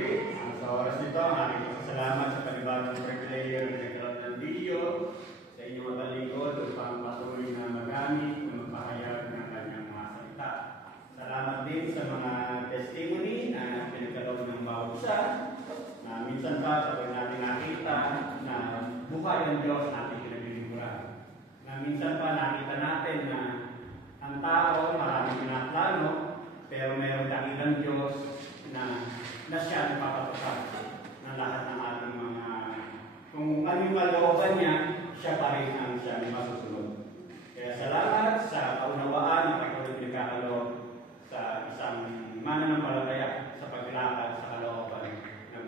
muli. Sa oras nito, ang aking pasasalamat sa panibagong prayer na nagkaroon ng video sa inyong mga lingkod upang patuloy na magamit na magpahayag ng kanyang mga salita. Salamat din sa mga testimony na pinagkaroon ng bawat isa na minsan pa sabay natin nakita na buhay ang Diyos natin pinaglilingkuran. Na minsan pa nakita natin na ang tao maraming pinaplano pero mayroong dakilang Diyos na siya nagpapatupad ng lahat ng ating mga kung ano yung kalooban niya, siya pa rin ang siya na masusunod. Kaya salamat sa kaunawaan ng pagkakulit nagkakaloob sa isang mananampalataya sa paglakad sa kalooban ng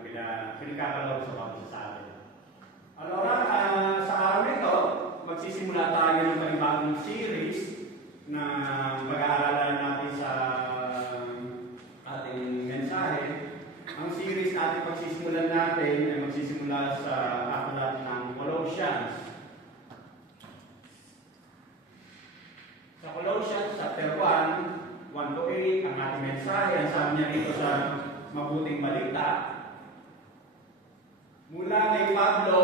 pinagkakaloob sa bawat sa atin. Alora, sa araw nito, magsisimula tayo ng panibagong series na pag-aaralan natin sa ating mensahe. Ang series natin pagsisimulan natin ay magsisimula sa aklat ng Colossians. Sa Colossians chapter 1, 1 to 8, ang ating mensahe, ang sabi niya dito sa mabuting balita. Mula kay Pablo,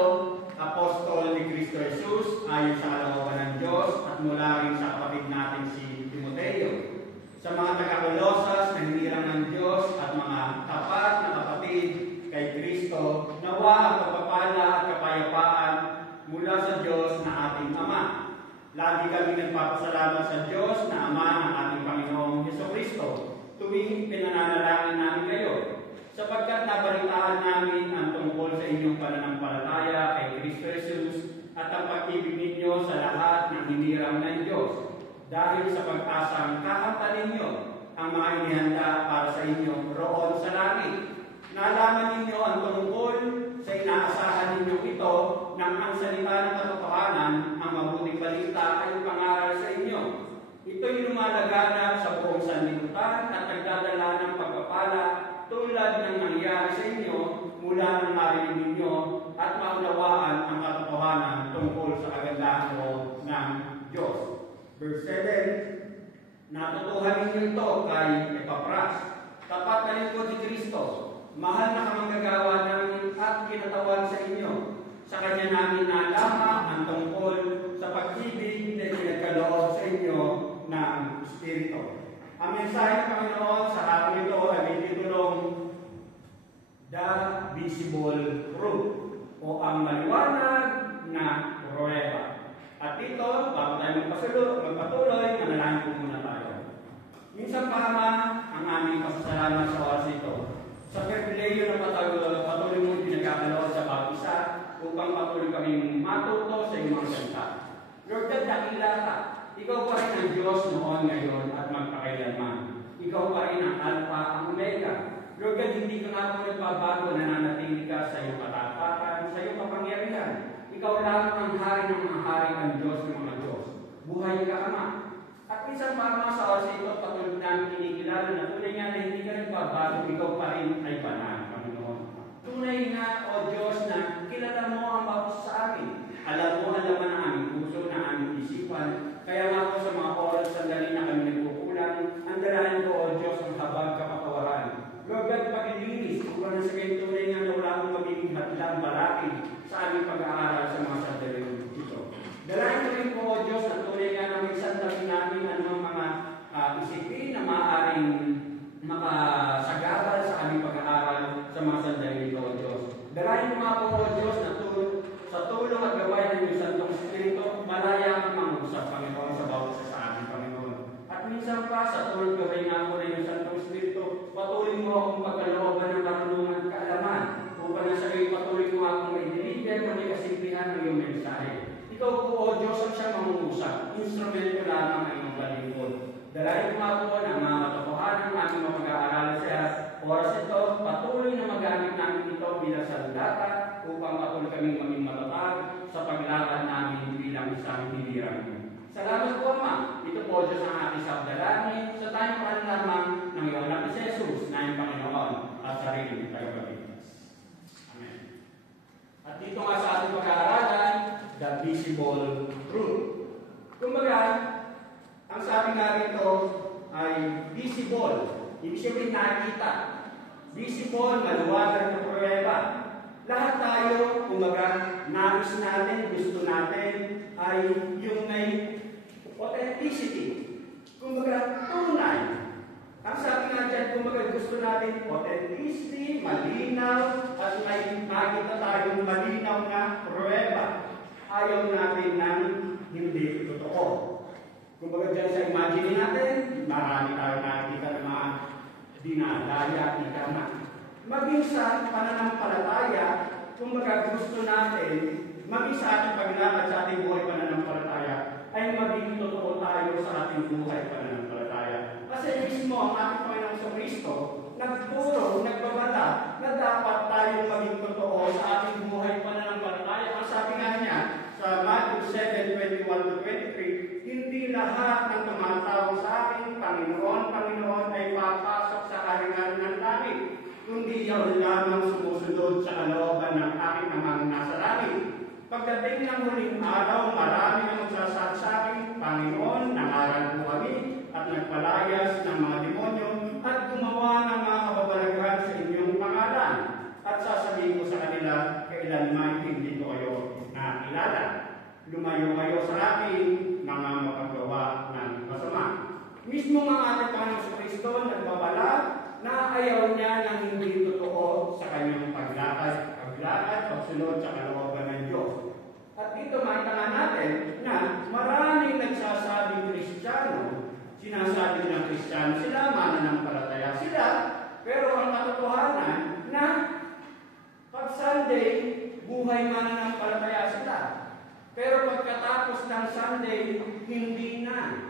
apostol ni Kristo Jesus, ayon sa kalooban ng Diyos, at mula rin sa kapatid natin si Timoteo. Sa mga taga-Colosas na hinirang ng Diyos at mga tapat na kapatid kay Kristo, nawa ang pagpapala at kapayapaan mula sa Diyos na ating Ama. Lagi kami nagpapasalamat sa Diyos na Ama ng ating Panginoong Jesucristo tuwing pinananalangin namin kayo, sapagkat nabalitaan namin ang tungkol sa inyong pananampalataya kay Kristo Jesus at ang pag-ibig ninyo sa lahat ng hinirang ng Diyos. Dahil sa pag-asang kakamtanin ninyo ang mga inihanda para sa inyo roon sa langit. Nalaman ninyo ang tungkol sa inaasahan ninyo ito nang ang salita ng katotohanan, ang mabuting balita ay pangaral sa inyo. Ito'y lumalaganap sa buong sanlibutan at nagdadala ng pagpapala tulad ng nangyari sa inyo mula nang marinig ninyo at maunawaan ang katotohanan tungkol sa kagandahan ng Diyos. Verse 7, natutuhan ninyo ito kay Epapras, tapat na lingkod ni Kristo, mahal na kamanggagawa namin at kinatawan sa inyo. Sa Kanya namin nalaman ang tungkol sa pag-ibig na pinagkaloob sa inyo ng Espiritu. Ang mensahe ng Panginoon sa hapon ito ay may titulong The Visible Proof o ang maliwanag na pruweba. At dito, bago tayo magpatuloy, manalangin po muna tayo. Minsan pa ang aming pasasalamat sa oras ito, sa pribileyo na patuloy mong pinagkakalood sa bawat isa, upang patuloy kaming matuto sa iyong mga salita. Lord God, dakila ka. Ikaw pa rin ang Diyos noon, ngayon, at magpakailanman. Ikaw pa rin ang Alpha, ang Omega. Lord God, hindi ka nga po nagbabago, nananatili ka sa iyong katapakan, sa iyong kapangyarihan. Ikaw lang ang hari ng mga hari, ang Diyos ng mga Diyos. Buhay ka, Ama. At minsan pa, Ama, sa oras ito, patuloy namin kinikilala na tunay nga na hindi ka nagbabago, ikaw pa rin ay banal, Panginoon. Tunay nga, O Diyos, na kilala mo ang bawat sa amin. Alam mo, alaman ang aming puso, na aming isipan. Kaya nga po sa mga oras, sandali na kami nagkukulang, ang dalahan ko, O Diyos, ang habag kapatawaran. Lord God, pag-ilinis, upang nasa kayo tunay nga na wala akong magiging hatlang balaki sa aming pag-aaral sa mga sandali ito. Dalahin ko rin po, O Diyos, na tunay nga na may sandali namin anong mga isipin na maaaring makasagabal sa aming pag-aaral sa mga sandali ito, O Diyos. Dalahin mo nga po, O Diyos, na sa tulong at gaway ng iyong Santong Espiritu, malaya ang mangusap, Panginoon, sa bawat isa sa amin, Panginoon. At minsan pa, sa tulong gaway nga po ng iyong Santong Espiritu, patuloy mo akong pagkalooban ng karunungan at kaalaman, upang nasa iyo patuloy mo akong may deliver na may kasimplihan ng iyong mensahe. Ikaw po, O Diyos, ang siyang mangungusap, instrumento lamang ang iyong balingkod. Dalahin mo nga po ng mga katotohanan ng aming mapag-aaralan sa oras ito, patuloy na magamit namin ito bilang sandata upang patuloy kaming maging matatag sa paglakad namin bilang isang hinirang. Salamat po, Ama. Ito po, Diyos, ang ating sabdalangin sa tayong mahal lamang ng iyong anak si Jesus na iyong Panginoon at sarili tayo pagligtas. Amen. At dito nga sa ating pag-aaralan, the visible truth. Kumbaga, ang sabi nga rito ay visible. Ibig sabihin nakikita. visible, maluwagan na pruweba. Lahat tayo, kumbaga, nais natin, gusto natin, ay yung may authenticity. Kumbaga, tunay. Ang sabi nga dyan, kumbaga, gusto natin authenticity, malinaw, at may nakita tayong malinaw na pruweba. Ayaw natin ng hindi totoo. Kumbaga dyan sa imagine natin, marami tayo nakikita ng mga dinadaya, ika na. Maging sa pananampalataya, kumbaga gusto natin, maging sa ating paglakad sa ating buhay pananampalataya, ay maging totoo tayo sa ating buhay pananampalataya. Kasi mismo ang ating Panginoong sa Kristo, nagturo, nagbabala, na dapat tayong maging totoo sa ating buhay pananampalataya. Ang sabi nga niya, sa Matthew 7:21-23, hindi lahat ng tumatawag sa aking Panginoon, Panginoon ay papasok sa kaharian ng langit, kundi yaon lamang sumusunod sa kalooban ng aking amang nasa langit. Pagdating ng huling araw, marami ang magsasabing, Panginoon, nangaral po kami at nagpalayas ng mga demonyo at gumawa ng mga kababalaghan sa inyong pangalan. At sasabihin ko sa kanila, kailanman hindi ko kayo nakilala. Lumayo kayo sa akin, mga mapagawa ng masama. Mismo nga ating Panginoon sa Kristo, nagbabala na ayaw niya ng hindi totoo sa kanyang paglakad, pagsunod sa kalooban ng Diyos. At dito makita natin na maraming nagsasabing Kristiyano, sinasabi ng Kristiyano, sila mananampalataya sila, pero ang katotohanan na pag Sunday, buhay mananampalataya sila. Pero pagkatapos ng Sunday, hindi na.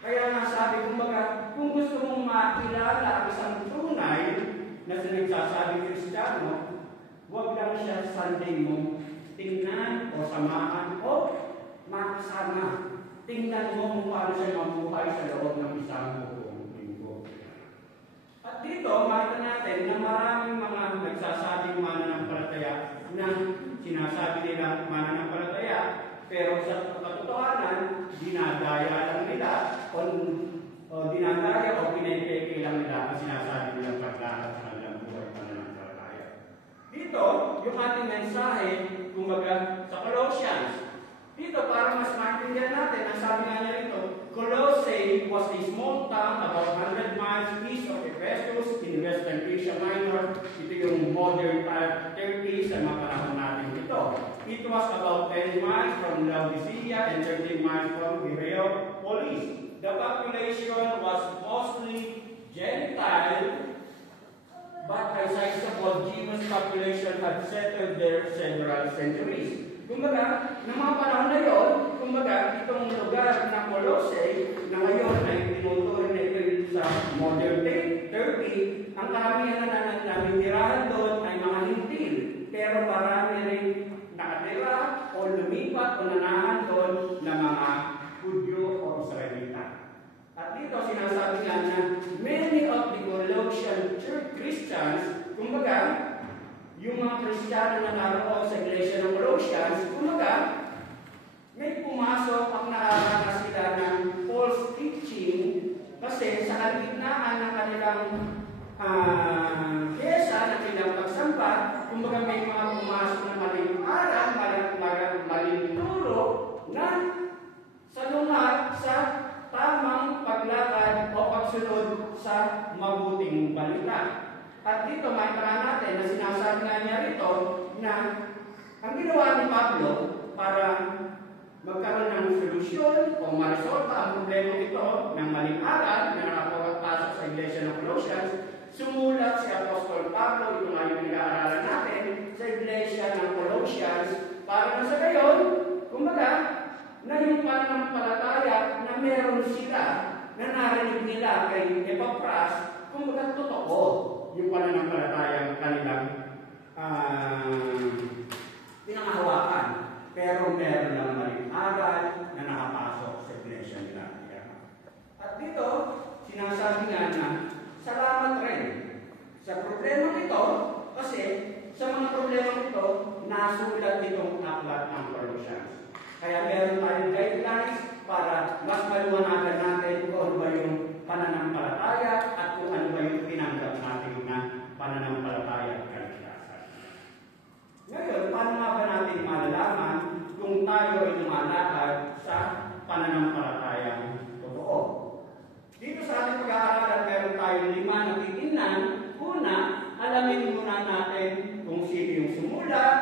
Kaya nga sabi, kumbaga, kung gusto mong makilala ang isang tunay na sinagsasabi Kristiyano, huwag lang siya Sunday mo tingnan o samahan o makasama. Tingnan mo kung paano siya mabuhay sa loob ng isang buong linggo. At dito, makita natin na maraming mga nagsasabing mananampalataya na sinasabi nila mananampalataya, pero sa katotohanan, dinadaya lang nila o dinadaya o pinipeke lang nila ang sinasabi nilang paglakad sa kanilang buhay pananampalataya. Dito, yung ating mensahe, kumbaga, sa Colossians. Dito, para mas maintindihan natin, ang sabi nga niya rito, Colossae was a small town about 100 miles east of Ephesus in Western Asia Minor. Ito yung modern Turkey sa mga panahon natin ito. It was about 10 miles from Laodicea and 13 miles from Hierapolis. The population was mostly Gentile, but a sizable Jewish population had settled there several centuries. Kumbaga, ng mga panahon na yun, kumbaga, itong lugar ng Colossae, na ngayon ay tinuturing na ito sa modern Turkey, ang karamihan na namitirahan doon ay mga Hintil. Pero marami rin nakatira o lumipat o nanahan doon na mga Hudyo o Israelita. At dito sinasabi nga na many of the Colossian church Christians, kumbaga, yung mga Kristiyano na naroon sa iglesia ng Colossians, kumbaga, may pumasok ang nakaranas sila ng false teaching kasi sa kalagitnaan ng kanilang kesa, ng kanilang pagsamba, kumbaga may mga pumasok na maling aral, maling turo na salungat sa tamang paglakad o pagsunod sa mabuting balita. At dito, makita natin na sinasabi nga niya rito na ang ginawa ni Pablo para magkaroon ng solusyon o ma-resolve ang problema ito ng maling aral na nakapasok sa iglesia ng Colossians, sumulat si Apostol Pablo, ito nga yung pinag-aaralan natin, sa iglesia ng Colossians, para na sa gayon, kumbaga, na yung pananampalataya na meron sila, na narinig nila kay Epapras, kumbaga totoo yung pananampalatayang kanilang pinangahawakan. Pero meron lang maling aral na nakapasok sa iglesia nila. At dito, sinasabi nga na, salamat rin sa problema ito, kasi sa mga problema ito, nasulat itong aklat ng Colossians. Kaya meron tayong guidelines para mas maliwanagan natin kung ano ba yung pananampalataya at kung ano ba yung pinanggap natin na pananampalataya at kaligtasan. Ngayon, paano nga ba natin malalaman kung tayo ay lumalakad sa pananampalatayang totoo? Dito sa ating pag-aaralan, meron tayong 5 na titingnan. Una, alamin muna natin kung sino yung sumulat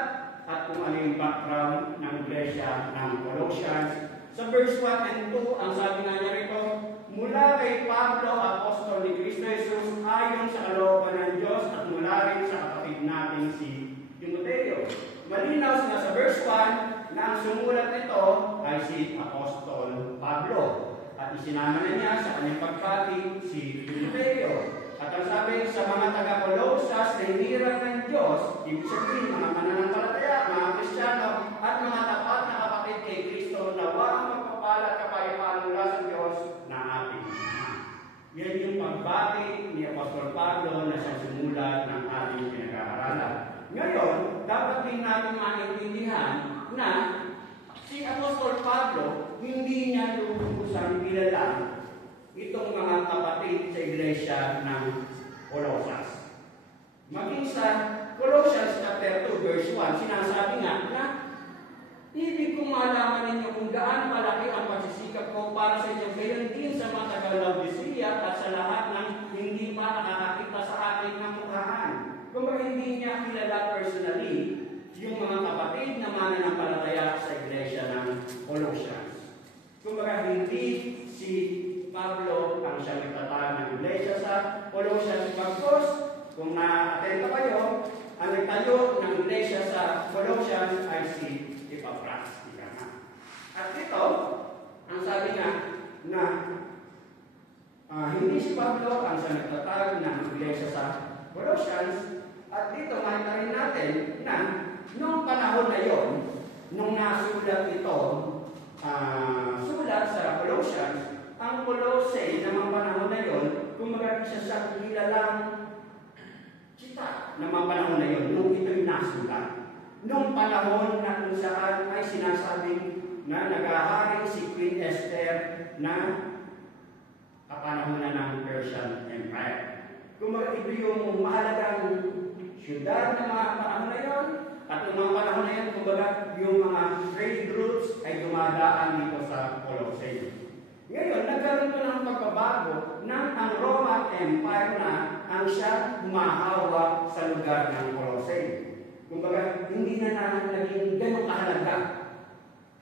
at kung ano yung background ng Iglesia ng Colossians. Sa verse 1 and 2, ang sabi nga niya rito, mula kay Pablo, apostol ni Kristo Jesus, ayon sa kalooban ng Diyos at mula rin sa kapatid natin si Timoteo. Malinaw na sa verse 1 na ang sumulat nito ay si Apostol Pablo. At isinama na niya sa kanyang pagbati si Timoteo. At ang sabi sa mga taga-Colosas na hinirang ng Diyos, ibig sabihin mga mananampalataya, mga Kristiyano, at mga tapat na kapatid kay Kristo, nawa ang magpapala at kapayapaan mula sa Diyos na ating Ama. Yan yung pagbati ni Apostol Pablo na sa sumulat ng ating pinag-aaralan. Ngayon, dapat din natin maintindihan na si Apostol Pablo, hindi niya lubusang kilala itong mga kapatid sa iglesia ng Colosas. Maging sa Colossians chapter 2 verse 1, sinasabi nga na ibig kong malaman ninyo kung gaano malaki ang pagsisikap ko para sa inyo, gayon din sa mga taga-Laodicea at sa lahat ng hindi pa nakakakita sa aking kamukhaan. Kung hindi niya kilala personally yung mga kapatid na mananampalataya sa iglesia ng Colossians. Kung hindi si Pablo ang siyang nagtatag ng iglesia sa Colossians. Bagkos, kung na-attend kayo, ang nagtayo ng iglesia sa Colossians ay si Epapras. At ito, ang sabi nga na hindi si Pablo ang siyang nagtatag ng iglesia sa Colossians. At dito, makita rin natin na noong panahon na yon, nung nasulat ito, sulat sa Colossians, ang Colossae ng mga panahon na yon, kumaga siya sa kilalang kita ng mga panahon na yon, nung ito'y nasulat. Nung panahon na kung saan ay sinasabing na naghahari si Queen Esther na kapanahonan ng Persian Empire. Kumaga ito yung mahalagang syudad ng mga panahon na yon, at yung mga panahon na yan, kumbaga yung mga trade routes ay dumadaan dito sa Colossae. Ngayon, nagkaroon ko ng pagbabago ng ang Roman Empire na ang siya humahawak sa lugar ng Colossae. Kumbaga, hindi na naging ganong kahalaga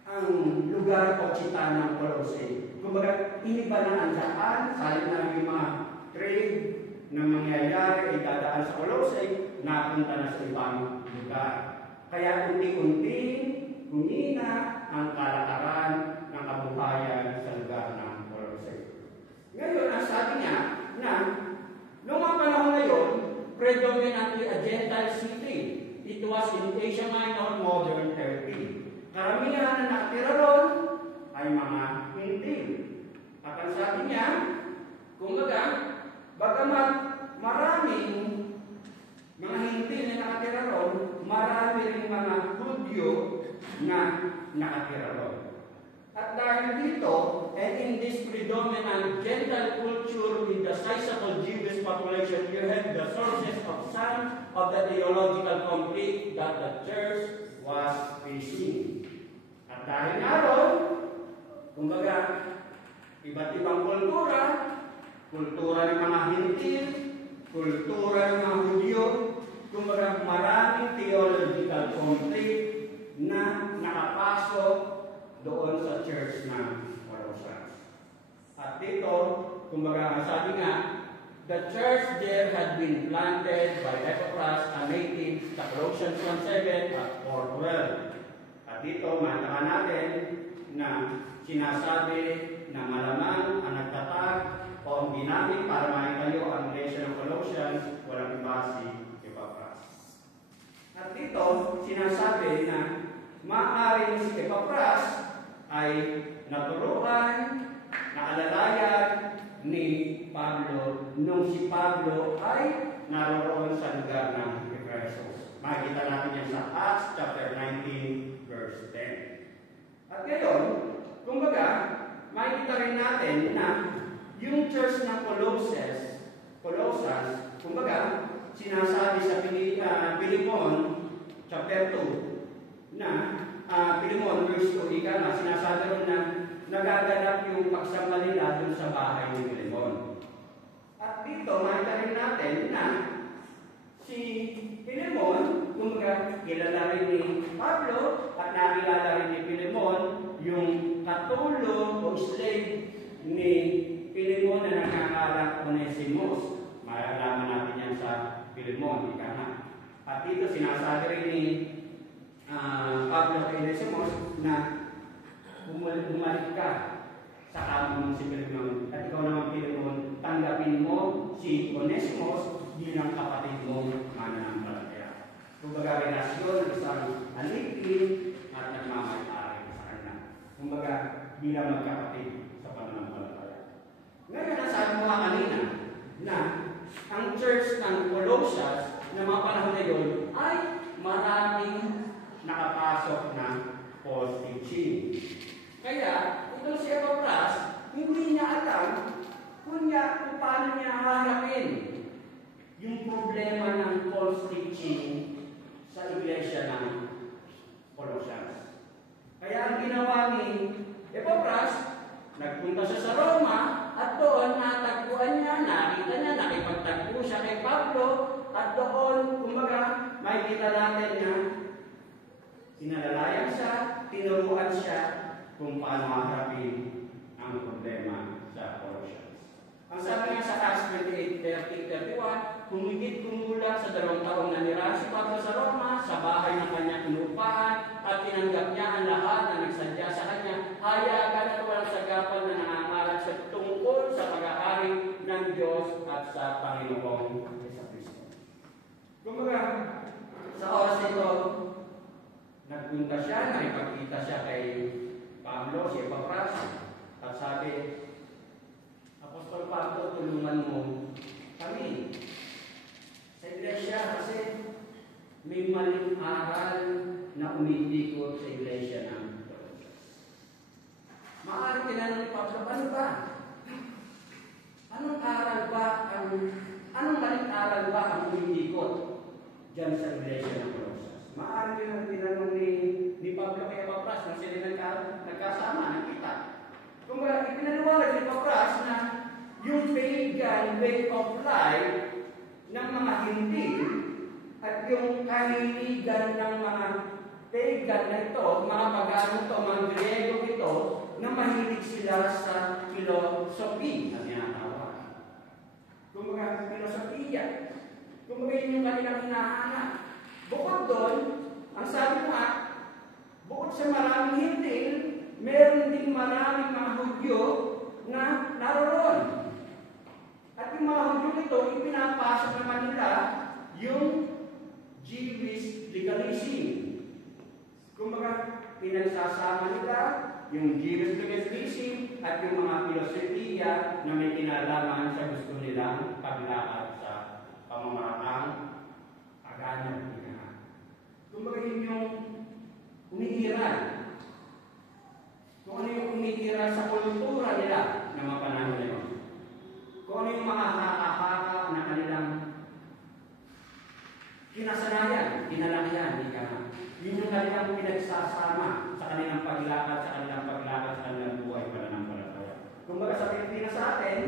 ang lugar o tsita ng Colossae. Kumbaga, iniba na ang daan, salip na yung mga trade na mangyayari ay dadaan sa Colossae, napunta na sa ibang lugar. Kaya unti-unti, humina ang kalakaran ng kabuhayan sa lugar ng Colossae. Ngayon, ang sabi niya na noong mga panahon na yun, predominantly a Gentile city. It was in Asia Minor, modern Turkey. Karamihan na nakatira ron ay mga Hintil. At ang sabi niya, kumbaga, bagamat maraming mga Hintil na nakatira ron, marami rin mga Hudyo na nakatira ron. At dahil dito, and in this predominant Gentile culture with the sizable Jewish population, you have the sources of some of the theological conflict that the church was facing. At dahil nga ron, kumbaga, iba't ibang kultura ng mga Hintil, kultura ng mga Hudyo, kumbaga maraming theological conflict na nakapasok doon sa church ng Colossae. At dito, kumbaga sabi nga, the church there had been planted by Epaphras, a native, sa Colossians 1:7 at 4:12. At dito, makita natin na sinasabi na malamang ang nagtatag o ang ginamit para maitayo ang iglesia ng Colossians, walang iba si Epaphras. At dito, sinasabi na maaaring si Epaphras ay naturuan, naalalayan ni Pablo nung si Pablo ay naroroon sa lugar ng Efesos. Makikita natin yan sa Acts chapter 19 verse 10. At ngayon, kumbaga, makikita rin natin na yung church ng Colossae, kumbaga, sinasabi sa Pilimon, chapter 2, na Pilimon, verse 2, sinasabi rin na nagaganap yung pagsama nila dun sa bahay ni Pilimon. At dito, makita rin natin na si Pilimon, kumbaga, kilala rin ni Pablo at nakilala rin ni Pilimon yung katulong o slave ni Pilimon na nangangalang Onesimus. Malalaman natin yan sa Pilimon, ika na. At dito sinasabi rin ni Pablo kay Onesimus na bumalik ka sa kamo mo si Pilimon. At ikaw naman Pilimon, tanggapin mo si Onesimus bilang kapatid mo mananampalataya. Kumbaga, relasyon ng isang alipin at nagmamay-ari sa kanya. Kumbaga, bilang magkapatid sa pananampalataya. Ngayon, nasabi mo kanina na ang church ng Colossus na mga panahon na yun ay maraming nakapasok na false teaching. Kaya, itong si Epapras, hindi niya alam kung paano niya haharapin yung problema ng false teaching sa iglesia ng Colossus. Kaya ang ginawa ni Epapras, nagpunta siya sa Roma at doon natagpuan niya, nakita niya, nakipagtagpo siya kay Pablo at doon, kumbaga, makikita natin na sinalalayan siya, tinuruan siya kung paano haharapin ang problema sa Colossus. Ang sabi nga sa Acts 28:30-31, humigit kumulang sa 2 taong nanira si Pablo sa Roma, sa bahay ng kanyang inuupahan, at tinanggap niya ang lahat na nagsadya sa kanya, hayagan at walang sagapan na nangangaral sa tungkol sa pag-aari ng Diyos at sa Panginoong Jesucristo. Kumbaga, sa oras ito, nagpunta siya, nakipagkita siya kay Pablo, si Epapras, at sabi, Apostol Pablo, tulungan mo kami sa iglesia kasi may maling aral na umiikot sa iglesia ng Colossus. Maaari tinanong ni Pablo, ano ba? Anong maling aral ba ang umiikot dyan sa iglesia ng Colossus? Maaari tinanong ni Pablo kay Epapras na sila nagkasama, nakita. Kung ipinaliwanag ni Epapras na yung pagan way of life ng mga Hindi at yung kahiligan ng mga pagan na ito, mga pagano ito, mga Griego ito, na mahilig sila sa philosophy na tinatawag. Kumbaga, filosofiya. Kumbaga, yun yung kanilang hinahanap. Bukod doon, ang sabi nga, bukod sa maraming Hindi, meron din maraming mga Hudyo na naroon. At yung mga Hudyo ito, ipinapasok naman nila yung Jewish legalism. Kumbaga, pinagsasama nila yung Jewish legalism at yung mga filosofiya na may kinalaman sa gusto nilang paglakad sa pamamaraan pagano. Kumbaga, yun yung umiiral. Kung ano yung umiiral sa kultura nila na mga panahon na yun. Kung ano yung mga haka-haka na kanilang kinasanayan, kinalakihan, yun yung kanilang pinagsasama sa kanilang paglakad, sa kanilang buhay pananampalataya. Kumbaga sa Pilipinas sa atin,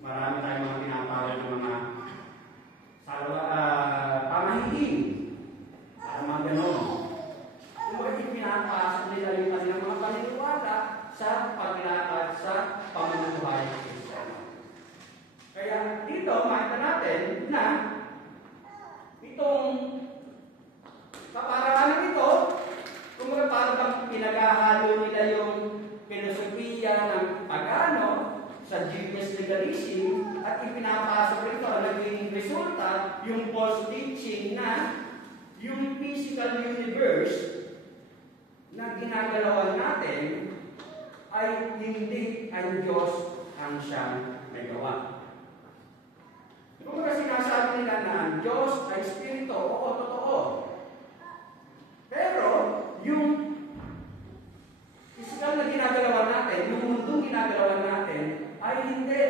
marami tayong mga tinatawag ng mga pamahiin. Para mga ganon. Kumbaga ipinapasok nila yung kanilang mga paniniwala sa paglakad sa pamumuhay Kristiyano. Kaya dito, makita natin na itong kaparaanan ito, kumbaga parang pinaghahalo nila yung filosofiya ng pagano sa Jewish legalism at ipinapasok ito, naging resulta yung false teaching na yung physical universe na ginagalawan natin ay hindi ang Diyos ang siyang may gawa. Kung sinasabi nila na ang Diyos ay Espiritu, oo, totoo. Pero, yung physical na ginagalawan natin, yung mundong ginagalawan natin, ay hindi.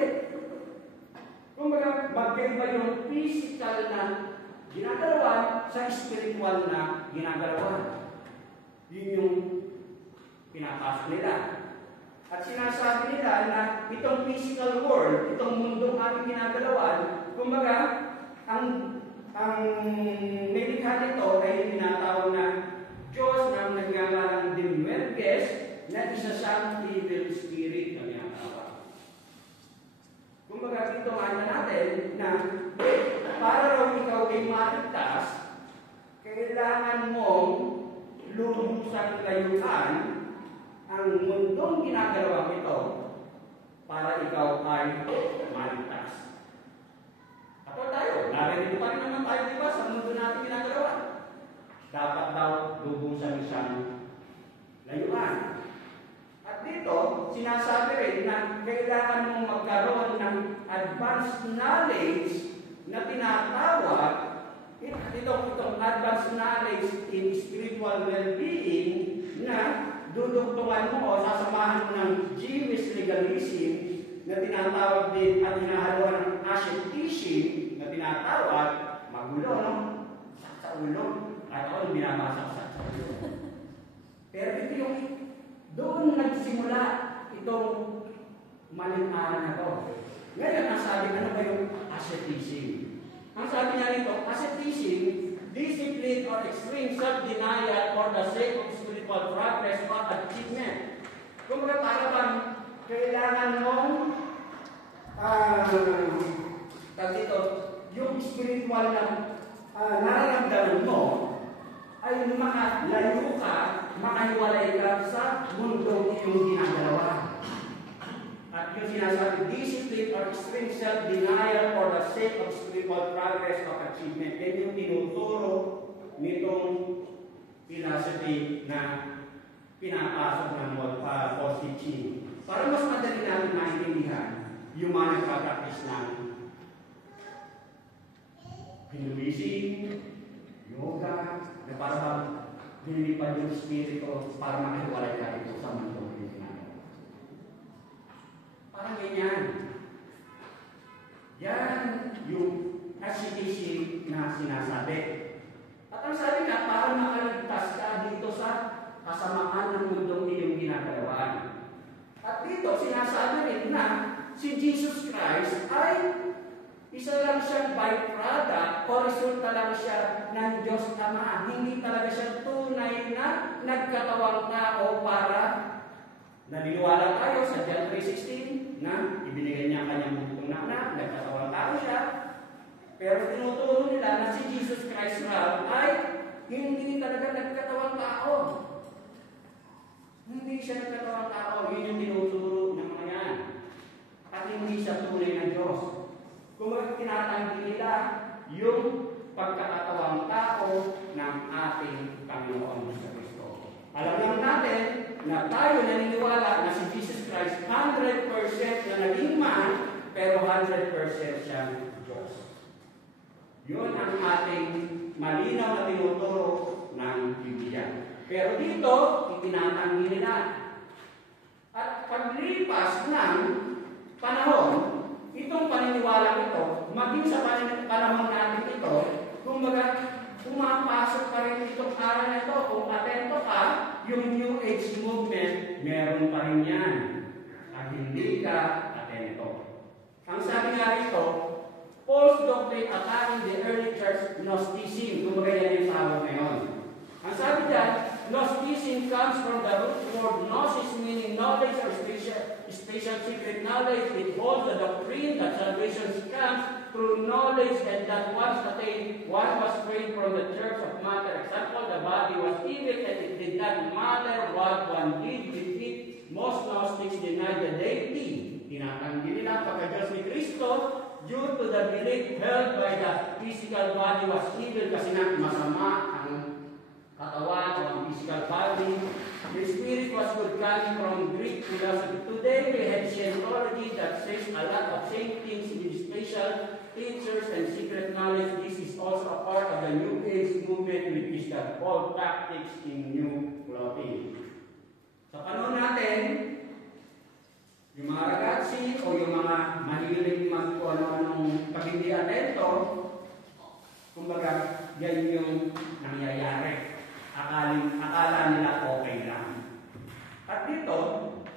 Kung magkaiba yung yung physical na ginagalawan sa spiritual na ginagalawan. Yun yung pinapasok nila. At sinasabi nila na itong physical world, itong mundong ating ginagalawan, kumbaga, ang may likha nito ay tinatawag na Diyos na nagngangalang Demiurges na isa siyang evil spirit na tinatawag. Kumbaga, dito nga natin na para raw ikaw ay maligtas, kailangan mong lubusang layuan ang mundong ginagalawa ito para ikaw ay maligtas. Ako tayo, narinig pa rin naman tayo, di ba, sa mundo natin ginagalawa. Dapat daw lubusan isang layuan. At dito, sinasabi rin na kailangan mong magkaroon ng advanced knowledge na tinatawag, itong advanced knowledge in spiritual well-being na dudugtungan mo o sasamahan mo ng Jewish legalism na tinatawag din at hinahaluan ng asceticism na tinatawag magulo, no? Sa ulo. At ako yung binabasa sa ulo. Pero ito yung doon nagsimula itong maling aral na to. Ngayon, ang sabi, ano ba yung asceticism? Ang sabi niya nito, asceticism, discipline or extreme self-denial for the sake of spiritual progress or achievement. Kung para bang kailangan mong dito, yung spiritual na nararamdaman mo ay makalayo ka, makahiwalay ka sa mundong iyong ginagalawan. At yung sinasabi, discipline or extreme self-denial for the sake of spiritual progress or achievement. Yan yung tinuturo nitong philosophy na pinapasok ng false teaching. Para mas madali natin maintindihan yung mga nagpa-practice ng Hinduism, yoga, na parang nilipad yung spirito para makahiwalay ka ito sa mundo ng ginagawa. Parang ganyan. Yan yung asceticism na sinasabi. At ang sabi nga, para makaligtas ka dito sa kasamaan ng mundong iyong ginagawa. At dito, sinasabi rin na si Jesus Christ ay isa lang siyang byproduct o resulta lang siya ng Diyos Ama. Hindi talaga siya tunay na nagkatawang tao para naniniwala tayo sa John 3:16 na ibinigay niya ang kanyang bugtong na anak, nagkatawang tao siya. Pero tinuturo nila na si Jesus Christ raw ay hindi talaga nagkatawang tao. Hindi siya nagkatawang tao. Yun yung tinuturo ng mga yan. At hindi siya tunay na Diyos. Kung tinatanggi nila yung pagkakatawang tao ng ating Panginoon sa Kristo. Alam lang natin na tayo naniniwala na si Jesus Christ 100% na naging man, pero 100% siya Diyos. Yun ang ating malinaw na tinuturo ng Biblia. Pero dito, itinatanggi nila. At paglipas ng panahon, itong paniniwala ito, maging sa panahon natin ito, kumbaga, pumapasok pa rin itong aral na ito. Kung atento ka, yung New Age movement, meron pa rin yan. At hindi ka atento. Ang sabi nga rito, false doctrine attacking the early church Gnosticism. Kumbaga yan yung tawag ngayon. Ang sabi dyan, Gnosticism comes from the root word gnosis, meaning knowledge or special secret knowledge. It holds the doctrine that salvation comes through knowledge and that once attained, one was freed from the church of matter. Example, the body was evil and it did not matter what one did with it. Most Gnostics denied the deity. Tinatanggi nila pagka-Diyos ni Kristo due to the belief held by the physical body was evil kasi na masama ang katawan o ang physical body. The spirit was good coming from Greek philosophy. Today we have Scientology that says a lot of same things with special teachers and secret knowledge. This is also a part of the New Age movement which is the old tactics in new clothing. Sa panahon natin, yung mga ragazzi o o yung mga mahilig mag kung ano-anong pag hindi atento, kumbaga, yan yung nangyayari. Akala nila okay lang. At dito,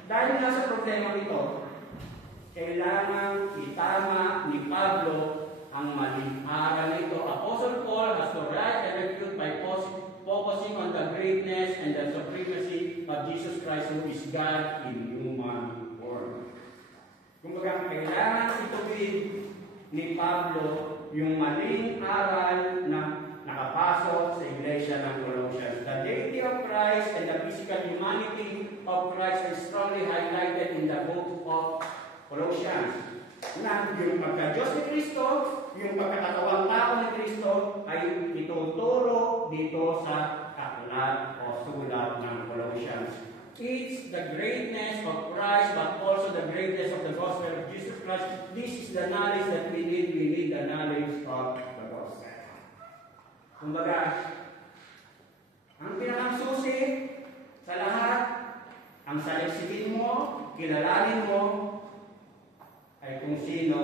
dahil nga sa problema ito, kailangan itama ni Pablo ang maling aral na ito. Apostle Paul has to write and refute by focusing on the greatness and the supremacy of Jesus Christ who is God in human form. Kumbaga, kailangan ituwid ni Pablo yung maling aral na nakapasok sa iglesia ng Colossians. The deity of Christ and the physical humanity of Christ is strongly highlighted in the book of Colossians. Na yung pagka-Diyos ni Kristo, yung pagkakatawang tao ni Kristo ay ituturo dito sa aklat o sulat ng Colossians. It's the greatness of Christ, but also the greatness of the gospel of Jesus Christ. This is the knowledge that we need. We need the knowledge of the gospel. Kumbaga, ang pinakasusi sa lahat, ang saliksikin mo, kilalanin mo, ay kung sino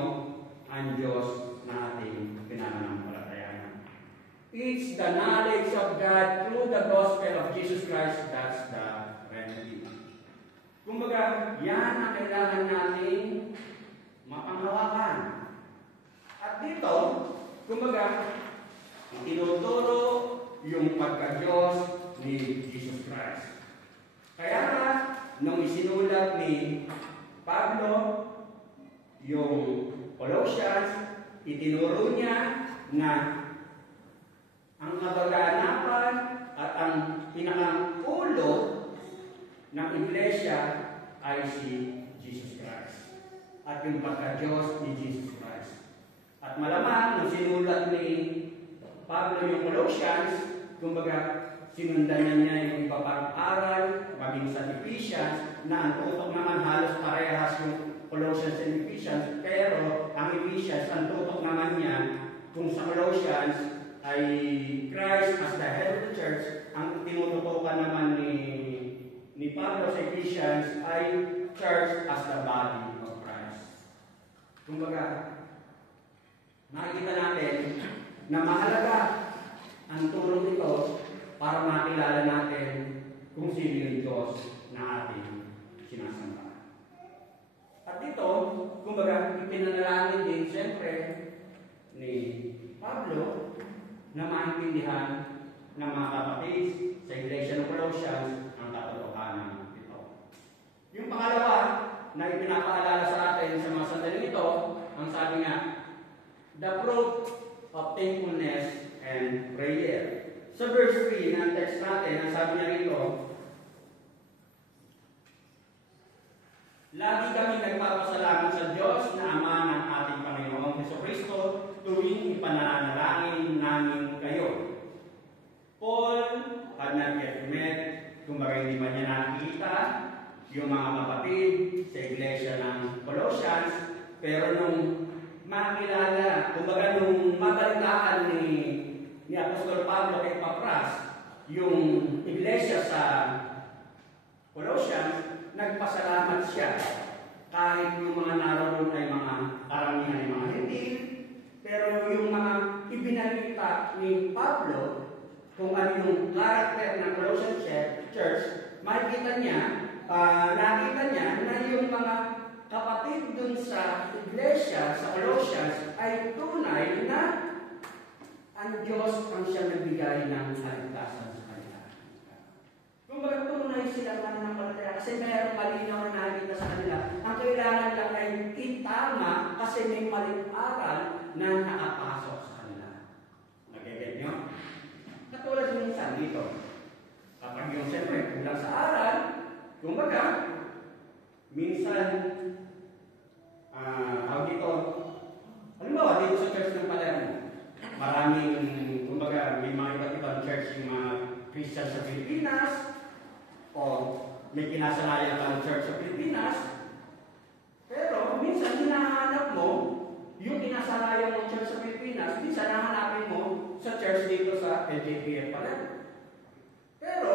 ang Diyos na ating pinananampalatayanan. It's the knowledge of God through the gospel of Jesus Christ. That's the remedy. Kumbaga, yan ang kailangan natin mapanghawakan. At dito, kumbaga, itinuturo yung pagka-Diyos ni Jesus Christ. Kaya nga, nung isinulat ni Pablo yung Colossians, itinuro niya na ang kabaganapan at ang pinakaulo ng iglesia ay si Jesus Christ at yung pagka-Diyos ni Jesus Christ. At malamang, nung sinulat ni Pablo yung Colossians, kumbaga, sinundan na niya yung iba pang aral, maging sa Ephesians, na ang tutok naman halos parehas yung Colossians and Ephesians, pero ang Ephesians, ang tutok naman niya, kung sa Colossians ay Christ as the head of the church, ang tinututukan naman ni Pablo sa Ephesians ay church as the body of Christ. Kumbaga, makikita natin na mahalaga ang tulong nito para makilala natin kung sino yung Diyos na ating sinasamba. At dito, kumbaga, ipinanalangin din siyempre ni Pablo na maintindihan ng mga kapatid sa Iglesia ng Colossians ang katotohanan ito. Yung pangalawa na ipinapaalala sa atin sa mga sandaling ito, ang sabi nga, the fruit of thankfulness and prayer. Sa verse 3 ng text natin, ang sabi niya rito, lagi kami nagpapasalamat sa Diyos na Ama ng ating Panginoong Jesucristo tuwing ipananalangin namin kayo. Paul had not yet met, kumbaga hindi pa niya nakikita yung mga kapatid sa iglesia ng Colossians, pero nung makilala, kumbaga nung mabalitaan ni Apostol Pablo kay Papras, yung iglesia sa Colossians, nagpasalamat siya. Kahit yung mga naroon ay mga karamihan ay mga hindi, pero yung mga ibinalita ni Pablo, kung ano yung character ng Colossian Church, nakita niya na yung mga kapatid dun sa iglesia, sa Colossians, ay tunay na ang Diyos ang siyang nagbigay ng kaligtasan sa kanila. Kung baga tunay sila mananampalataya, kasi mayroong malinaw na nakikita sa kanila, ang kailangan lang ay itama kasi may maling aral na nakapasok sa kanila. Nag-get nyo? Katulad minsan dito, kapag yung siyempre kulang sa aral, kumbaga, minsan, dito, halimbawa, dito sa church ng Palermo, maraming, kumbaga, may mga iba't ibang church yung mga Christian sa Pilipinas, o may kinasanayan kang church sa Pilipinas, pero minsan hinahanap mo yung kinasanayan ng church sa Pilipinas, minsan nahanapin mo sa church dito sa LJPF Palermo. Pero,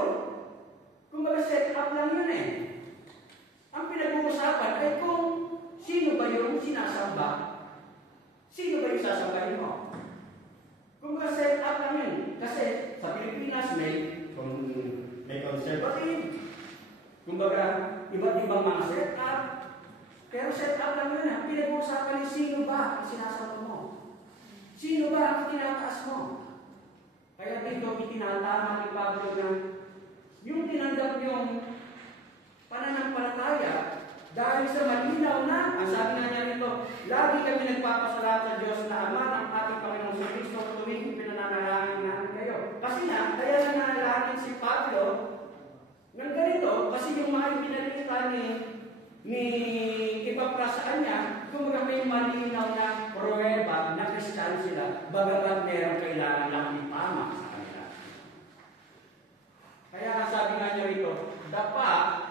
kumbaga set up lang yun eh. Ang pinag-uusapan ay kung Sino ba yung sinasamba? Sino ba yung sasambahin mo? Kung set up lang yun. Kasi sa Pilipinas may conservative. Kumbaga, iba't ibang mga set up. Pero set up lang yun. Pinag-uusapan ni sino ba ang sinasamba mo? Sino ba ang tinataas mo? Kaya dito, itinatama ni Pablo na yung tinanggap yung pananampalataya dahil sa malinaw na, ang sabi na niya nito, lagi kami nagpapasalamat sa Diyos na Ama ng ating Panginoong sa Kristo tuwing pinananalangin namin kayo. Kasi na, kaya nananalangin si Pablo ng ganito, kasi yung mga pinalita ni Epapras sa kanya, kung may malinaw na pruweba na Kristiyano sila, bagamat meron kailangan lang ipama sa kanila. Kaya sabi nga niya rito, the fact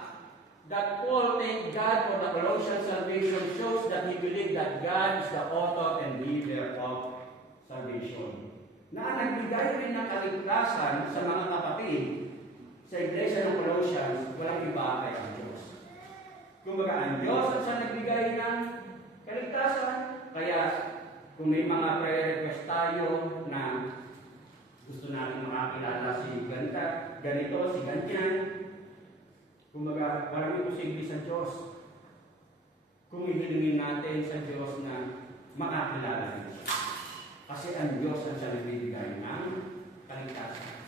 that Paul thanked God for the Colossian salvation shows that he believed that God is the author and giver of salvation. Na nagbigay rin ng kaligtasan sa mga kapatid sa iglesia ng Colossians, walang iba kay ang Diyos. Kumbaga, ang Diyos at siya nagbigay ng kaligtasan. Kaya, kung may mga prayer request tayo na gusto natin makakilala si ganito, si ganyan, kumbaga, maraming posible sa Diyos. Kung ihilingin natin sa Diyos na makakilala rin siya. Kasi ang Diyos ang siya nagbibigay ng kaligtasan.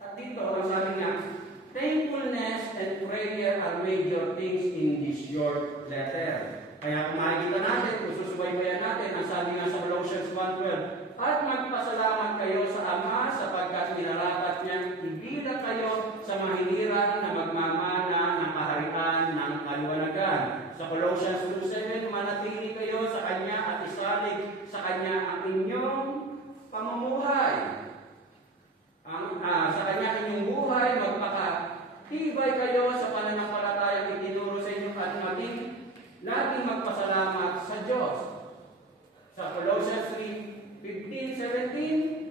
At dito, ang sabi nga, thankfulness and prayer are major things in this short letter. Kaya kung makikita natin, kung susubaybayan natin, ang sabi nga sa Colossians 1:12, at magpasalamat kayo sa Ama sapagkat minarapat niyang ibida kayo sa mahihirang na magmamana ng kaharian ng kaliwanagan. Sa Colossians 2:7, manatili kayo sa Kanya at isalig sa Kanya ang inyong pamumuhay. Sa Kanya inyong buhay, magpakatibay kayo sa pananampalatayang itinuro sa inyo at maging laging magpasalamat sa Diyos. Sa Colossians 3:15-17,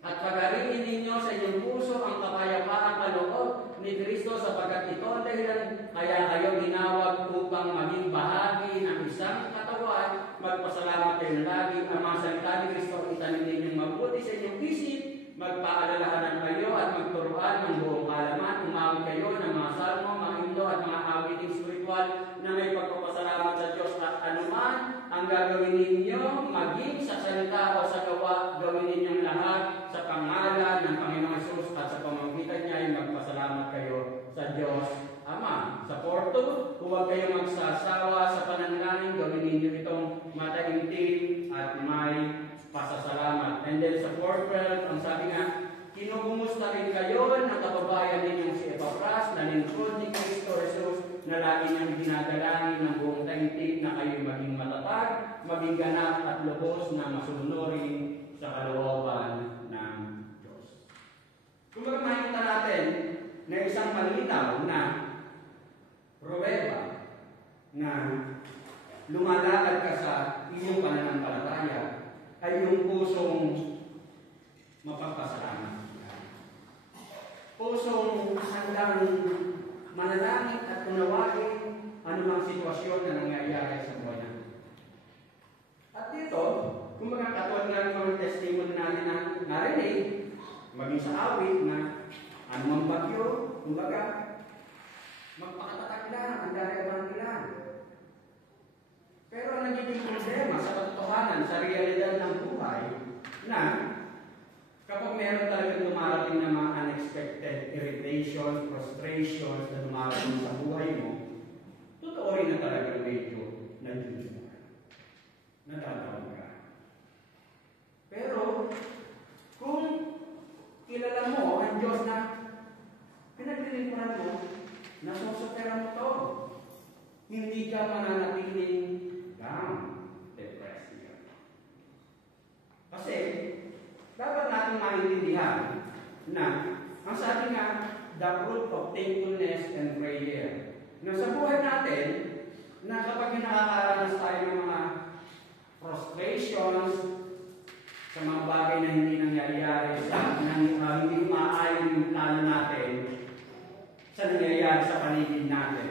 at pagariin ninyo sa inyong puso ang kapayapaan kaloob ni Kristo sapagkat ito ang dahilan kaya kayo ginawag upang maging bahagi ng isang katawan. Magpasalamat kayo lagi. Ang mga salita ni Kristo itanim ninyong mabuti sa inyong isip, magpaalalahanan kayo at magturuan ng buong kalaman. Umawit kayo ng mga salmo, mga himno at mga awiting spiritual na may pagpapasalamat sa Diyos at anuman ang gagawin ninyo, maging sa salita o sa gawa, gawin ninyong lahat sa pangalan ng Panginoong Hesus at sa pamamagitan niya ay magpasalamat kayo sa Diyos Ama. Sa Porto, huwag kayong magsasawa sa pananalangin, gawin ninyo itong mataimtim at may pasasalamat. And then sa 4:12, ang sabi nga, kinukumusta rin kayo ng kababayan ninyong si Epapras na lingkod ni Kristo Jesus na lagi niyang dinadalangin ng buong taimtim na kayo maging matatag, maging ganap at lubos na masunurin sa kalooban ng Diyos. Kung makikita natin na isang malinaw na pruweba na lumalakad ka sa iyong pananampalataya ay yung pusong mapagpasalamat. Pusong handang manalangin at unawain anumang sitwasyon na nangyayari sa buhay natin. At dito, kung makakatuan nga ng mga testimony natin na narinig, maging sa awit na anumang bagyo, kumbaga, magpakatatag lang ang darating ilan. Pero ang nagiging problema sa katotohanan, sa realidad ng buhay, na kapag meron talagang dumarating na mga unexpected irritation, frustrations na dumarating sa buhay mo, totoo rin na talagang medyo nagiging nadadawag ka. Pero, kung kilala mo ang Diyos na pinaglilingkuran mo, nasusuperan mo to, hindi ka mananatiling down, depressed ka. Kasi, dapat natin maintindihan na ang sabi nga, the fruit of thankfulness and prayer. Na sa buhay natin, na kapag nakakaranas tayo ng mga frustrations, sa mga bagay na hindi nangyayari, hindi umaayon yung plano natin, sa nangyayari sa paligid natin,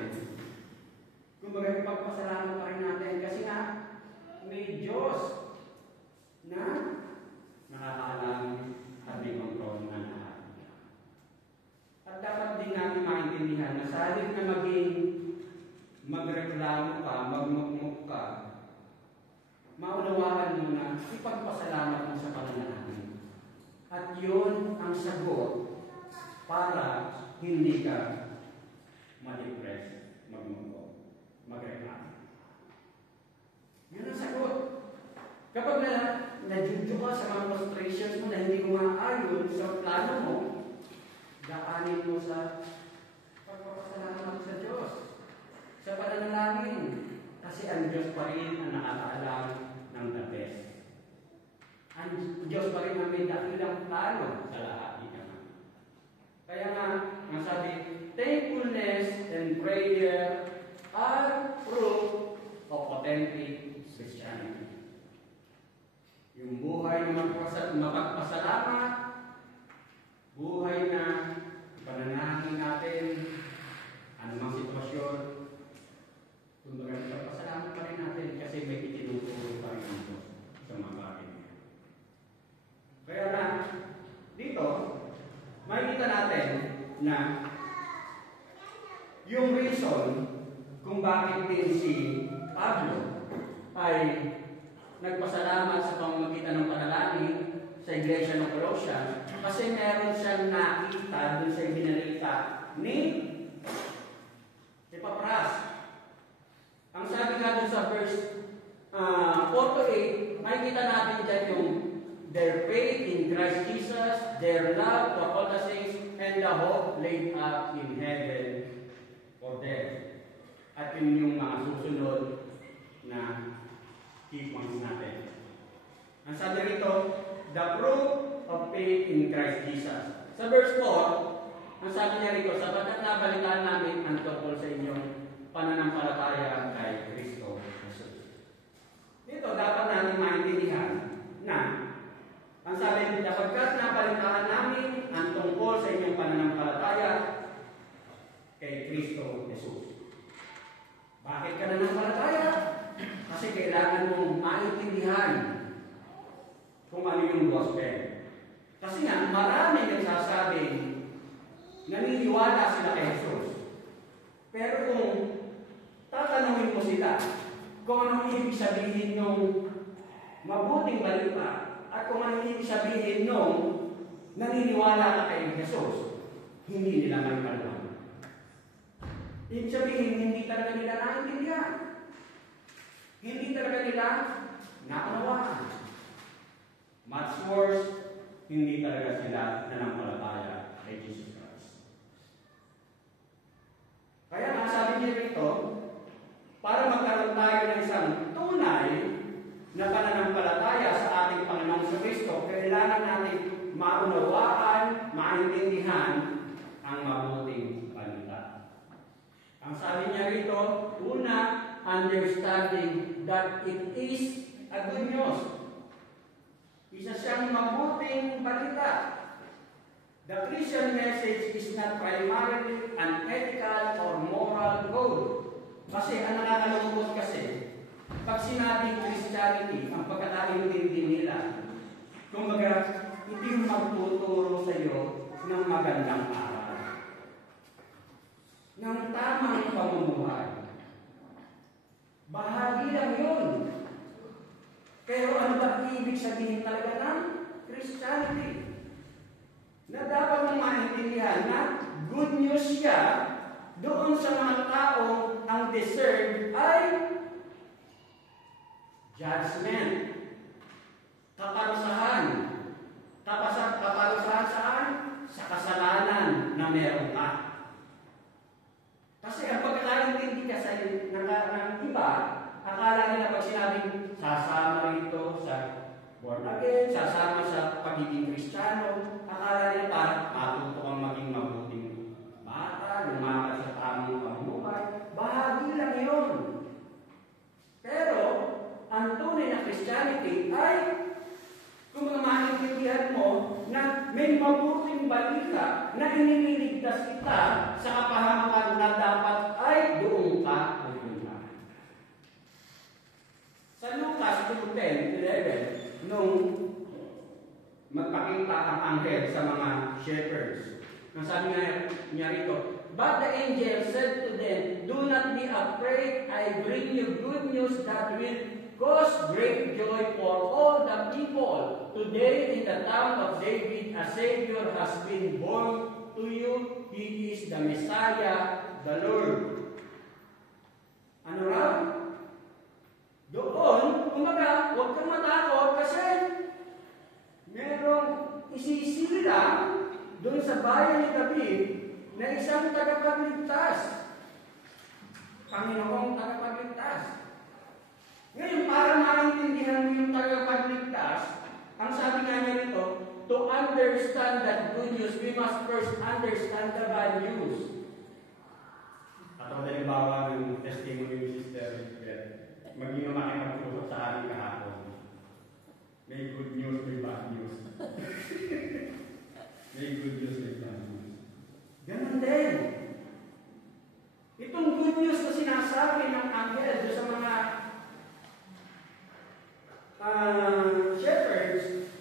kumbaga, pagpasalamat pa rin magreklamo ka, magmukmuk ka, maunawaan mo na ipagpasalamat mo sa pananalangin. At yun ang sagot para hindi ka ma-depress, magmukmuk, magreklamo. Yun ang sagot. Kapag na-judyo ka sa mga frustrations mo na hindi umaayon sa plano mo, daanin mo sa pagpapasalamat sa Diyos, sa pananalangin. Kasi ang Diyos pa rin ang nakakaalam ng the best. Ang Diyos pa rin ang may dakilang plano sa lahat niya. Kaya nga, ang sabi, thankfulness and prayer are proof of authentic Christianity. Yung buhay na mapagpasalamat, buhay na pananangin natin, anumang sitwasyon, kumbaga pasalamat pa rin natin kasi may itinuturo pa rin ito sa mga bagay niya. Kaya na, dito, makikita natin na yung reason kung bakit din si Pablo ay nagpasalamat sa pamamagitan ng panalangin sa Iglesia ng Colossia kasi meron siyang nakita dun sa ibinalita ni Epapras. Ang sabi nga dun sa verse 4 to 8, makikita natin dyan yung their faith in Christ Jesus, their love for all the saints, and the hope laid up in heaven for them. At yun yung mga susunod na key points natin. Ang sabi rito, the proof of faith in Christ Jesus. Sa verse 4, ang sabi niya rito, sapagkat nabalitaan namin ang tungkol sa inyong pananampalataya kay Kristo Jesus. Dito, dapat natin maintindihan na ang sabi niya, sapagkat nabalitaan namin ang tungkol sa inyong pananampalataya kay Kristo Jesus. Bakit ka nanampalataya? Kasi kailangan mong maintindihan kung ano yung gospel. Kasi nga, marami nagsasabing naniniwala sila kay Jesus. Pero kung tatanungin mo sila kung ano ibig sabihin ng mabuting balita at kung ano ibig sabihin ng naniniwala ka kay Jesus, hindi nila may palawan. Ibig sabihin, hindi talaga nila naintindihan. Hindi talaga nila naunawaan. Much worse, hindi talaga sila nanampalataya kay Jesus Christ. Kaya nga sabi niya rito, para magkaroon tayo ng isang tunay na pananampalataya sa ating Panginoong Kristo, kailangan natin maunawaan, maintindihan ang mabuting balita. Ang sabi niya rito, una, understanding that it is a good news. Isa siyang mabuting balita. The Christian message is not primarily an ethical or moral code. Kasi ang nakakalungkot kasi, pag sinabing Christianity, ang pagkakaintindi nila, kumbaga, hindi yung magtuturo sa iyo ng magandang aral, ng tamang pamumuhay. Bahagi lang yun. Pero ano ba ibig sabihin talaga ng Christianity? Na dapat mong maintindihan na good news siya doon sa mga tao ang deserve ay judgment, kaparusahan. Kaparusahan saan? Sa kasalanan na meron ka. Kasi ang pagkakaintindi ka sa ng iba, akala nila pag sinabing sasama rito sa born again, sasama sa pagiging Kristiyano, akala nila parang matuto kang maging mabuting bata, lumakas sa tamang pamumuhay. Bahagi lang yun. Pero, ang tunay na Christianity ay kung maintindihan mo na may mabuting balita na inililigtas kita sa kapahamakan na dapat ay doon ka pupunta. Sa Lucas 10:11, nung magpakita ang anghel sa mga shepherds, ang sabi niya rito, But the angel said to them, "Do not be afraid. I bring you good news that will cause great joy for all the people. Today in the town of David a Savior has been born to you. He is the Messiah, the Lord." Ano raw? Doon, kumbaga, huwag kang matakot kasi merong isisilang doon sa bayan ni David na isang tagapagligtas. Panginoong tagapagligtas. Ngayon, para maintindihan mo yung tagapagligtas, ang sabi nga niya rito, to understand that good news, we must first understand the bad news. At ang halimbawa ng testimony ni Sister Beth, maging makikapag-usap sa amin kahapon. May good news, may bad news. May good news, may bad news. Ganon din. Itong good news na sinasabi ng anghel sa mga shepherds,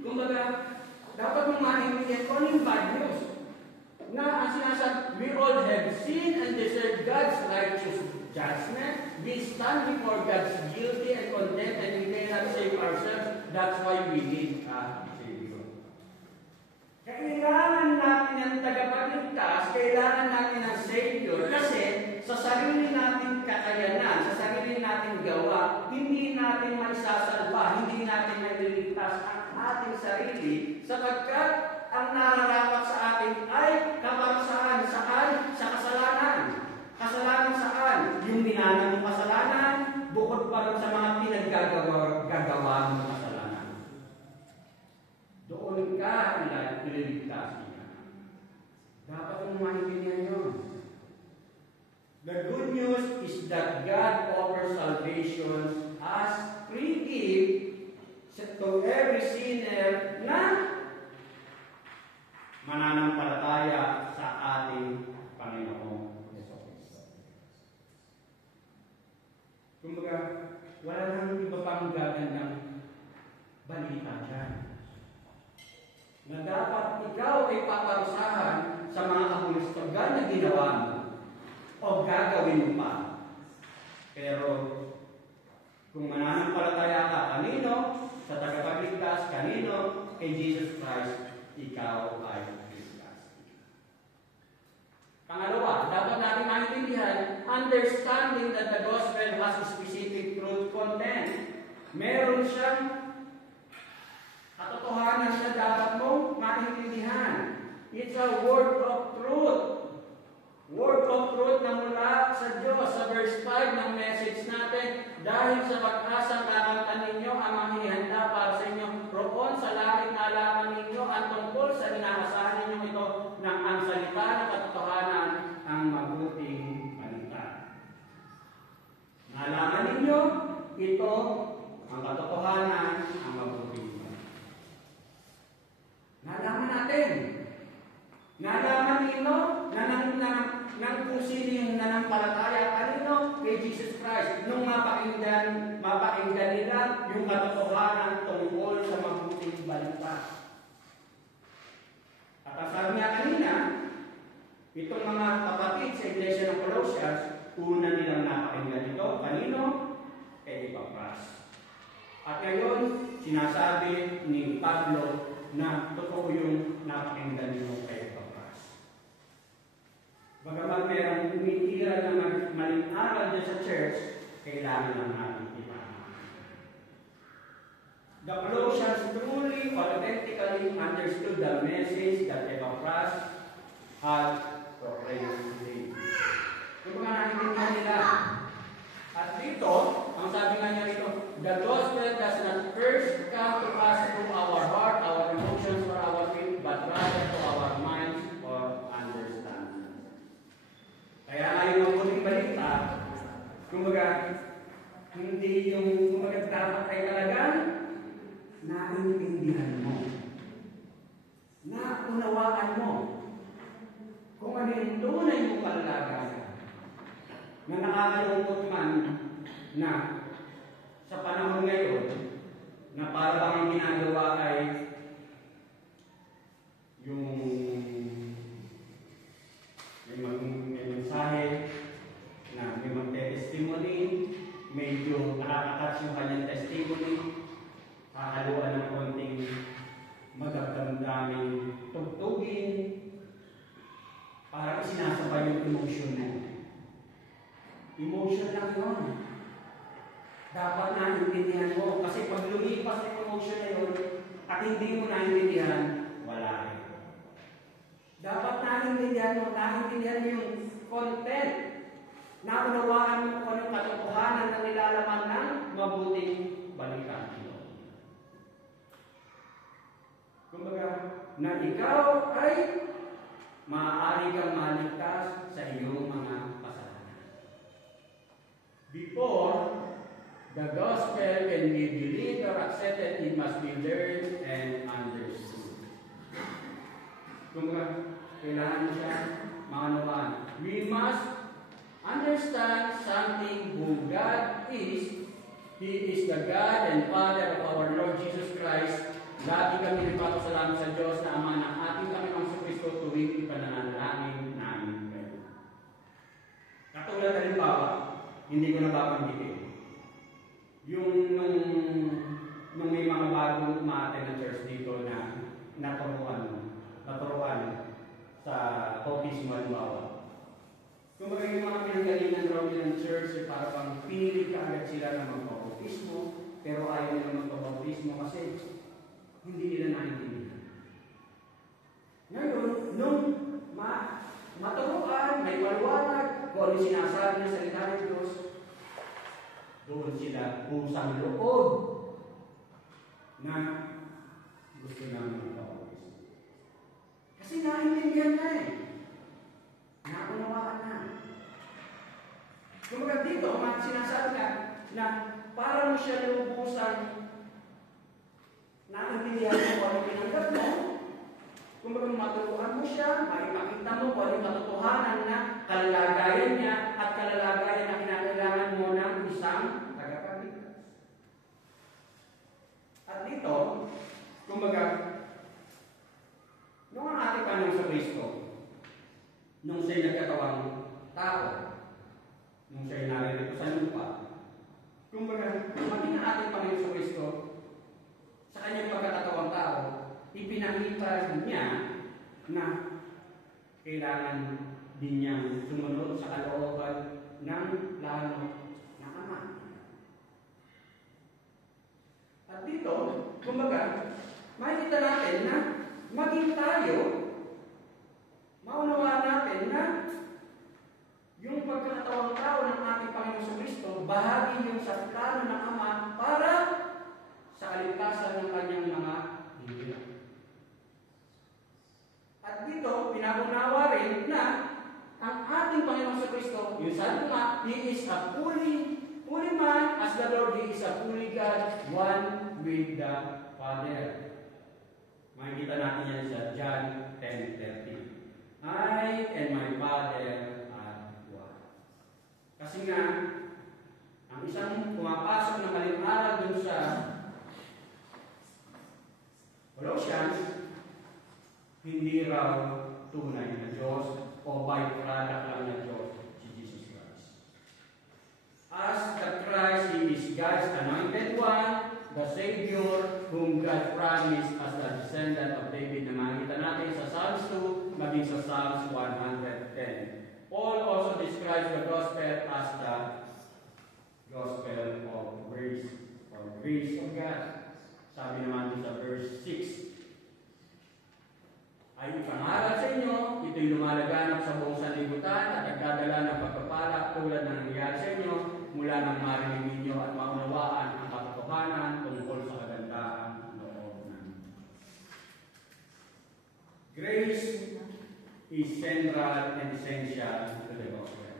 kumbaga, dapat mong maintindihan kung ano yung bad news. Na ang sinasabi, we all have sinned and deserve God's righteous judgment. We stand before God's guilty and condemned and we cannot save ourselves. That's why we need a Savior. Kailangan natin ng tagapagligtas, kailangan natin ng Savior kasi sa sarili natin kakayanan, sa sarili natin gawa, hindi natin maisasalba, hindi natin mailigtas ang ating sarili sapagkat ang nararapat sa atin ay kaparusahan saan? Sa kasalanan. Kasalanan saan? Yung minana mong kasalanan, bukod pa rin sa mga pinaggagawa mong kasalanan. Doon ka ililigtas niya. Dapat mong maintindihan yun. The good news is that God offers salvation as free gift to every sinner na mananampalataya sa ating Panginoong Jesucristo. Kumbaga, wala nang iba pang gagandang balita dyan. Na dapat ikaw ay paparusahan sa mga kabulistogan na ginawa mo o gagawin mo pa. Pero, kung mananampalataya ka kanino, sa tagapagligtas, kanino, kay Jesus Christ, ikaw ay ligtas. Pangalawa, dapat natin maintindihan, understanding that the gospel has a specific truth content. Meron siyang katotohanan na dapat mong maintindihan. It's a word of truth. Word of truth na mula sa Diyos. Sa verse 5 ng message natin, dahil sa pag-asang kakamtan ninyo ang mga hinihanda para sa inyo, roon sa langit na alaman ninyo ang tungkol sa inaasahan ninyo ito ng ang salita ng katotohanan ang mabuting balita. Nalaman ninyo ito ang katotohanan ang mabuting balita. Nalaman natin. Nalaman ninyo na kung sino yung nanampalataya kanino kay Jesus Christ nung mapakinggan nila yung katotohanan tungkol sa mabuting balita. At ang sabi nga kanina, itong mga kapatid sa Iglesia ng Colossians, una nilang napakinggan ito, kanino? Kay Epapras. At ngayon, sinasabi ni Pablo na totoo yung napakinggan nito kay Epapras. Bagamat merang umitira na maling aral dyan sa church, kailangan lang natin ipahama. The Colossians truly, authentically understood the message that Epapras had proclaimed to them. Yung mga nakikindihan nila. At dito, ang sabi nga niya rito, the gospel does not first come to us through our heart, our emotions, or our faith, but rather to our minds or understanding. Kaya nga yung mabuting balita, kumbaga, hindi yung kumbaga dapat ay talagang naiintindihan mo. Naunawaan mo kung ano yung tunay mong kalagayan. Na nakakalungkot man na sa panahon ngayon na para bang ang ginagawa ay yung emotion na yun. Emotion lang yun. Dapat naintindihan mo. Kasi pag lumipas na emotion na yun, at hindi mo naintindihan, wala rin. Dapat naintindihan mo yung content. Naunawaan mo kung anong katotohanan na nilalaman ng mabuting balikan. Kumbaga, na ikaw ay maaari kang maligtas sa iyong mga kasalanan. Before the gospel can be believed or accepted, it must be learned and understood. Kumbaga, kailangan mo siya maunawaan. We must understand something who God is. He is the God and Father of our Lord Jesus Christ. Lagi kami nagpapasalamat sa Diyos na Ama ng ating Panginoong Kristo tuwing ipananalangin namin kayo. Katulad halimbawa, hindi ko nababanggitin. Yung nung may mga bagong umaattend na church dito na naturuan sa bautismo halimbawa. Kung mga yung mga pinanggalingan raw ng church, para pang pinili ka agad sila na magpabautismo, pero ayaw nila magpabautismo kasi hindi nila naintindihan. Ngayon, nung maturuan, may paliwanag, kung ano sinasabi ng salita ng Diyos, doon sila pusang loob na gusto namin magpabautismo. Kasi naintindihan na eh. Naunawaan na. Kumbaga dito, sinasabi ka na para mo siya lubusan naintindihan mo kung ano pinanggap mo. Kumbaga maturuan mo siya, maipakita mo kung ano katotohanan na kalalagayan niya at kalalagayan na kinakailangan mo ng isang tagapagligtas. At dito, kumbaga, nung ang ating Panginoon sa Kristo, nung siya'y nagkatawang tao, nung siya'y naririto sa lupa, kumbaga, maging ang ating Panginoon sa Kristo, sa kanyang pagkakatawang tao, ipinakita niya na kailangan din niyang sumunod sa kalooban ng plano ng Ama. At dito, kumbaga, makikita natin na maging tayo, maunawaan natin na yung pagkakatawang tao ng ating Panginoon sa Kristo, bahagi yung sa plano ng Ama para sa kaligtasan ng kanyang mga hinilang. At dito, pinagunawa rin na ang ating Panginoon sa Kristo, yung sabi nga, He is a fully man, as the Lord, He is a fully God, one with the Father. Makikita natin yan sa John 10:30. I and my Father are one. Kasi nga, ang isang pumapasok na kalimara dun sa Colossians, hindi raw tunay na Diyos o byproduct lang ng Diyos si Jesus Christ. As the Christ, He is God's anointed one, the Savior, whom God promised as the descendant of David, na makikita natin sa Psalms 2, maging sa Psalms 110. Paul also describes the gospel as the gospel of grace, or grace of God. Sabi naman dito sa verse 6, ay ipangaral sa inyo, ito'y lumalaganap sa buong sanlibutan at nagdadala ng pagpapala tulad ng nangyayari sa inyo mula nang marinig ninyo at maunawaan ang katotohanan tungkol sa kagandahan loob ng grace is central and essential to the gospel.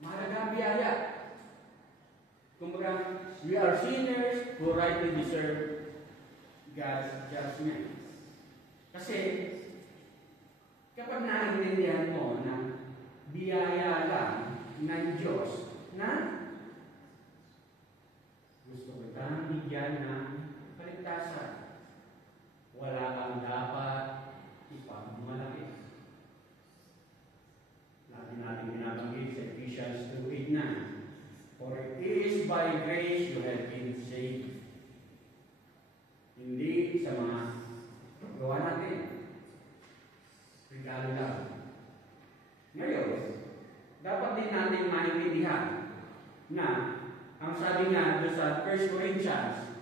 Mahalaga ang biyaya. Kumbaga, we are sinners who rightly deserve God's judgment. Kasi, kapag naiintindihan mo na biyaya lang ng Diyos na gusto kitang bigyan ng kaligtasan, wala kang dapat ipagmalaki. Lagi natin binabanggit sa Ephesians 2:8-9. For it is by grace you have been saved. Hindi sa mga gawa natin. Regalo lang. Ngayon, dapat din natin maintindihan na ang sabi niya doon sa 1 Corinthians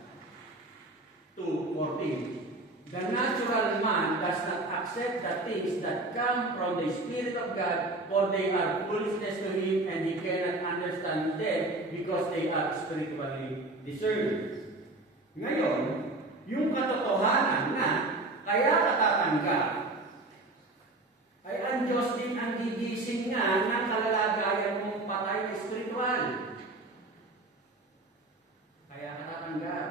2:14, the natural man does not accept the things that come from the Spirit of God, for they are foolishness to him, and he cannot understand them because they are spiritually discerned. Ngayon, yung katotohanan na kaya katatanggap ay ang Diyos din ang gigising nga ng kalalagayan mong patay na espiritual. Kaya katatanggap.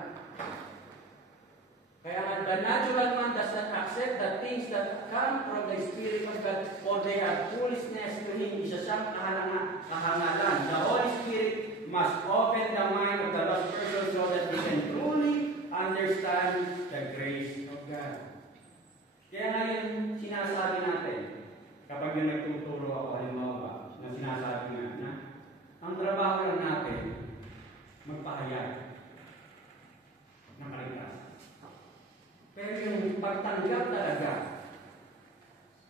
Kaya the natural man does not accept the things that come from the Spirit of God, for they are foolishness to him. Isa siyang kahangalan. The Holy Spirit must open the mind of the lost person so that they can truly understand the grace of God. Kaya ngayon, sinasabi natin, kapag yung nagtuturo ako, halimbawa, na sinasabi nga na, ang trabaho lang natin, magpahayag ng kaligtasan. Pero yung pagtanggap talaga,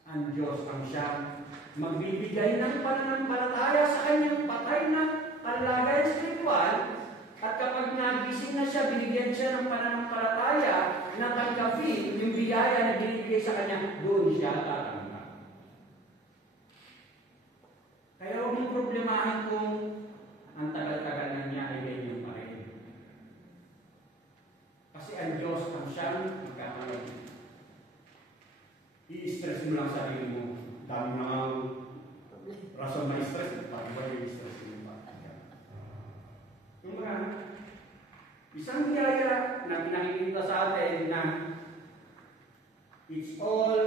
ang Diyos ang siyang magbibigay ng pananampalataya sa kanyang patay na kalagayan spiritual, at kapag nagising na siya, binigyan siya ng pananampalataya na tanggapin yung biyaya na binibigay sa kanya, doon siya tatanggap. Kaya huwag mong problemahin kung ang tagal-tagal na niya ay ganyan pa rin. Kasi ang Diyos ang siyang magkakaroon. I-stress mo lang sarili mo. Dami na nga rason na stress. Bakit ba yung stress mo pa? Yung mga isang biyaya na pinakikita sa atin na it's all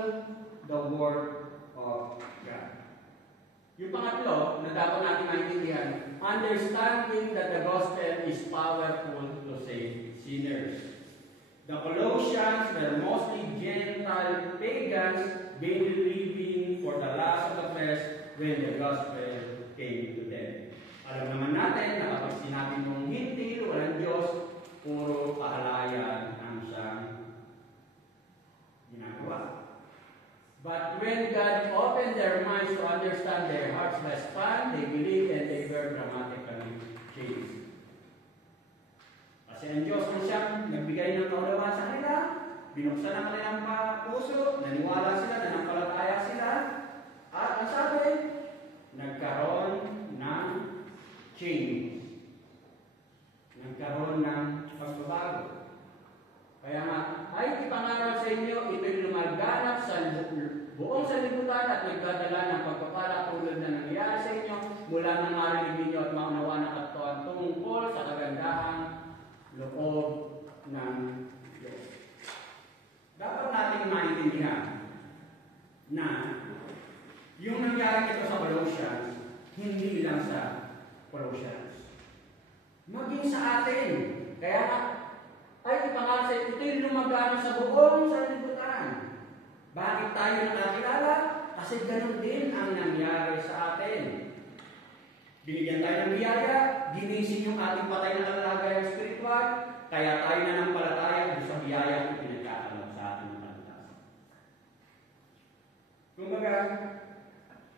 the work of God. Yung pangatlo na dapat natin maintindihan, understanding that the gospel is powerful to save sinners. The Colossians were mostly Gentile pagans, believing for the lust of the flesh when the gospel came to them. Alam naman natin na kapag sinabi mong hindi, walang Diyos, puro kahalayan ang siyang ginagawa. But when God opened their minds to understand, their hearts respond, they believe, and they were dramatically changed. Kasi ang Diyos ang siyang nagbigay ng kaunawaan sa kanila, binuksan ang kanilang puso, naniwala sila, nanampalataya sila, at ang sabi, nagkaroon ng change. Nagkaroon ng pagbabago. Kaya nga, ay ipangaral sa inyo, ito'y lumaganap sa buong sanlibutan at nagdadala ng pagpapala tulad na nangyayari sa inyo mula nang marinig ninyo at maunawaan ang katotohanan tungkol sa kagandahang loob ng Diyos. Dapat nating maintindihan na yung nangyari ito sa Colossians, hindi lang sa Colossians. Maging sa atin. Kaya ay ipangaral sa ito'y lumagana sa buong sanlibutan. Bakit tayo nakakilala? Kasi ganun din ang nangyari sa atin. Binigyan tayo ng biyaya, ginising yung ating patay na kalalagayang spiritual, kaya tayo na ng palataya sa biyaya ang pinagkakalap sa ating kaligtasan. Kumbaga,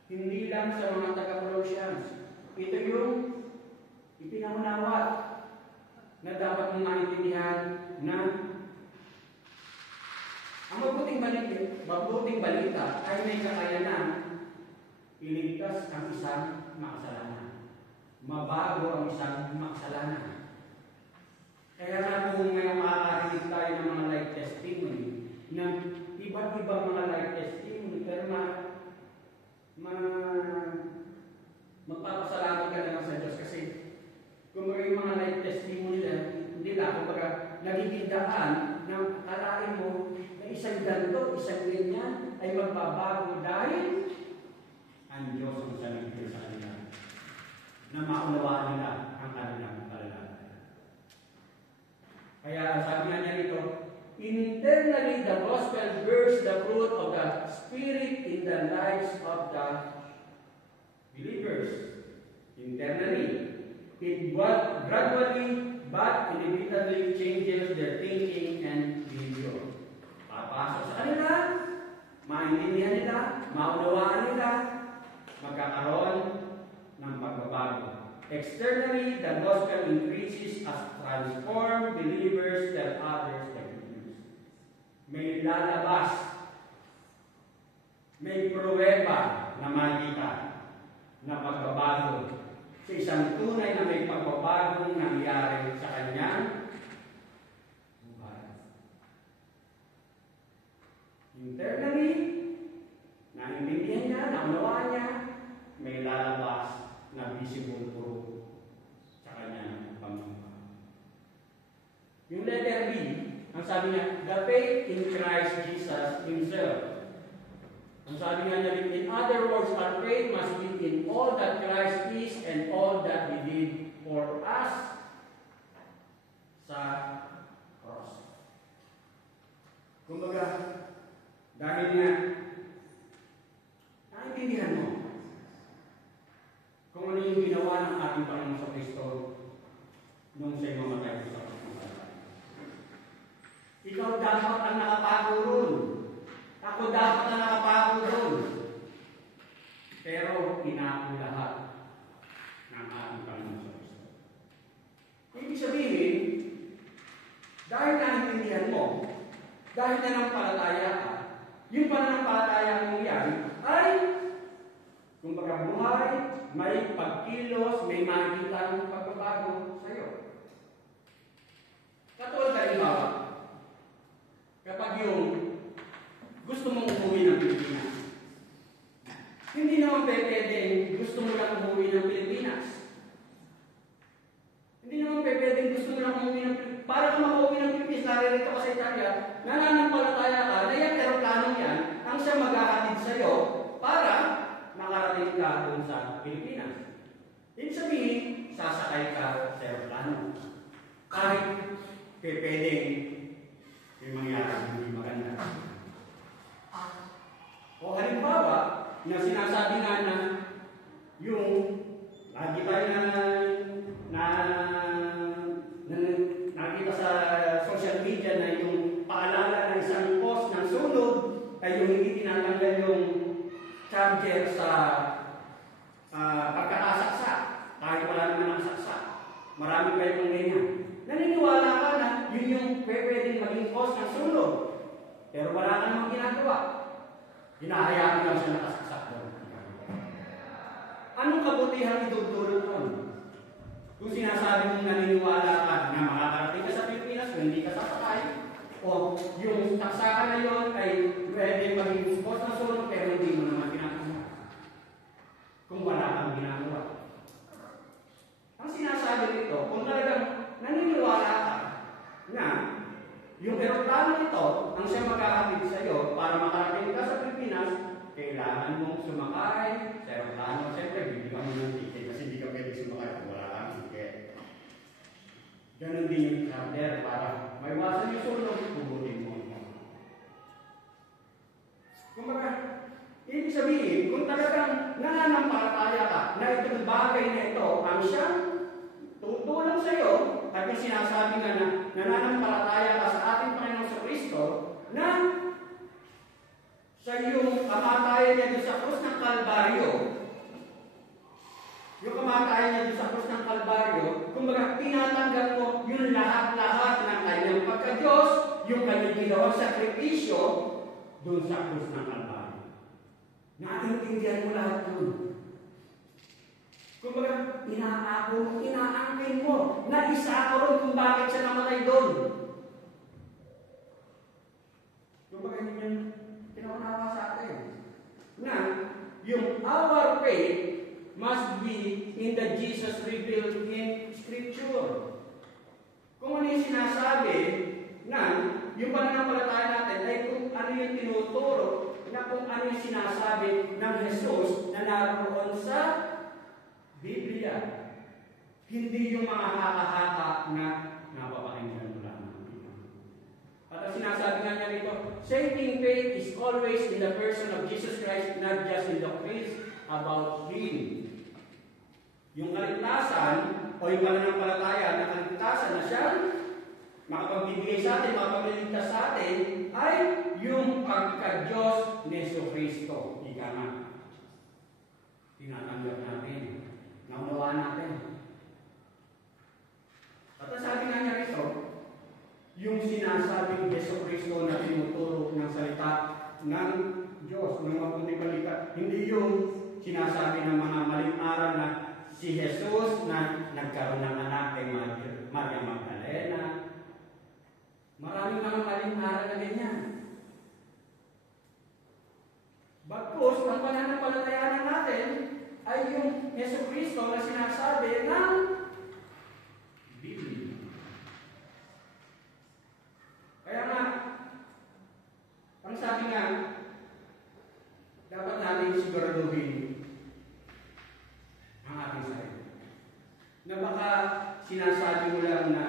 hindi lang sa mga taga-Colossians, ito yung ipinangunawa na dapat mong maintindihan na ang mabuting balita ay may kakayanan iligtas ang isang makasalanan. Mabago ang isang makasalanan. Kaya nga kung may makakarinig tayo ng mga life testimony, ng iba't ibang mga life testimony, pero magpapasalamat ka naman sa Diyos kasi kung yung mga life testimony nila, kumbaga, nagiging daan na akalain mo na isang ganito, isang ganyan ay magbabago dahil ang Diyos ang siya nagbigay sa kanila na maunawaan nila ang kanilang kalalagayan. Kaya sabi nga niya rito, internally the gospel bears the fruit of the Spirit in the lives of the believers. Internally. It gradually but inevitably changes their thinking and behavior. Papasok sa kanila, maintindihan nila, maunawaan nila, nagkakaroon ng pagbabago. Externally, the gospel increases as transformed believers tell others the good news. May lalabas, may pruweba na makita na pagbabago sa isang tunay na may pagbabagong nangyari sa kanyang buhay. Internally, naintindihan niya, naunawaan niya, may lalabas na visible proof sa kanyang pamumuhay. Yung letter B, ang sabi niya, the faith in Christ Jesus Himself. Ang sabi nga niya, in other words, our faith must be in all that Christ is and all that He did for us sa cross. Kumbaga, dahil nga, naintindihan mo kung ano yung ginawa ng ating Panginoon sa Kristo nung siya'y mamatay sa cross. Ikaw dapat ang nakapako ron. Ako dapat na nakapako doon. Pero inako lahat ng ating Panginoon sa Kristo. Ibig sabihin, dahil naintindihan mo, dahil nanampalataya ka, yung pananampalataya mo yan ay, kung pagkabuhay, may pagkilos, may makikita ng pagbabago sa iyo. Katulad halimbawa, kapag yung gusto mong umuwi ng Pilipinas. Hindi naman pwedeng gusto mo lang umuwi ng Pilipinas. Hindi naman pwedeng gusto mo lang umuwi ng Pilipinas. Para kung makauwi ng Pilipinas, naririto ka sa Italia, nananampalataya ka na yung aeroplanong yan ang siya maghahatid sa iyo para makarating ka doon sa Pilipinas. Ibig sabihin, sasakay ka sa aeroplano. Kahit pwedeng may mangyari hindi maganda. O halimbawa, na sinasabi nga na yung lagi tayo nakita sa social media na yung paalala ng isang post ng sunod ay yung hindi tinatanggal yung charger sa pagkakasaksak kahit wala naman ang saksak. Marami pa yung ganyan. Naniniwala ka na yun yung pwedeng maging post ng sunod. Pero wala ka namang ginagawa. Hinahayaan lang siya nakasaksak doon. Anong kabutihan idudulot doon? Kung sinasabi mong naniniwala ka na makakarating ka sa Pilipinas kung hindi ka sasakay, o yung saksakan na yun ay pwede maging post na sunod pero hindi mo naman ginagawa. Kung wala kang ginagawa. Ang sinasabi nito, kung talagang naniniwala ka na yung eroplano nito, ang siya magkakatid sa iyo para makarating ka sa Pilipinas, kailangan mong sumakay sa eroplano. Siyempre, bibigyan mo ng ticket kasi hindi ka pwede sumakay kung wala kang ticket. Ganon din yung charter para maiwasan yung sunog, pugutin mo. Kumbaga, ibig sabihin, kung talagang nananampalataya ka na itong bagay na ito ang siyang tutulong sa iyo, at yung sinasabi nga na nananampalataya ka sa ating Panginoon sa Kristo, na sa iyong kamatayan niya doon sa krus ng Kalbaryo, yung kamatayan niya doon sa krus ng Kalbaryo, kumbaga tinatanggap mo yung lahat-lahat ng kanyang pagka-Diyos, yung kanyang ginawang sakripisyo doon sa krus ng Kalbaryo. Naintindihan mo lahat doon. Kumbaga, inaangkin mo, na isa ako ron kung bakit siya namatay doon. Kumbaga, yun yung pinaunawa sa atin. Na, yung our faith must be in the Jesus revealed in Scripture. Kung ano yung sinasabi na yung pananampalataya natin ay kung ano yung tinuturo na kung ano yung sinasabi ng Jesus na naroon sa Biblia. Hindi yung mga haka-haka na napapakinggan mo lang. At ang sinasabi nga niya rito, saving faith is always in the person of Jesus Christ, not just in the faith about Him. Yung kaligtasan, o yung pananampalataya na kaligtasan na siya, makapagbibigay sa atin, makapagliligtas sa atin, ay yung pagka-Diyos ni Jesucristo. Ika nga. tinatanggap natin, naunawaan natin. At sabi nga niya rito, yung sinasabing Yesu Kristo na tinuturo ng salita ng Diyos, ng mabuting balita, hindi yung sinasabi ng mga maling aral na si Jesus na nagkaroon ng anak kay Maria Magdalena. Maraming mga maling aral na ganyan. Bagkus, ang pananampalatayaan natin ay yung Yesu Kristo na sinasabi ng Biblia. Kaya nga, ang sabi nga, dapat natin siguraduhin ang ating sarili. Na baka sinasabi mo lang na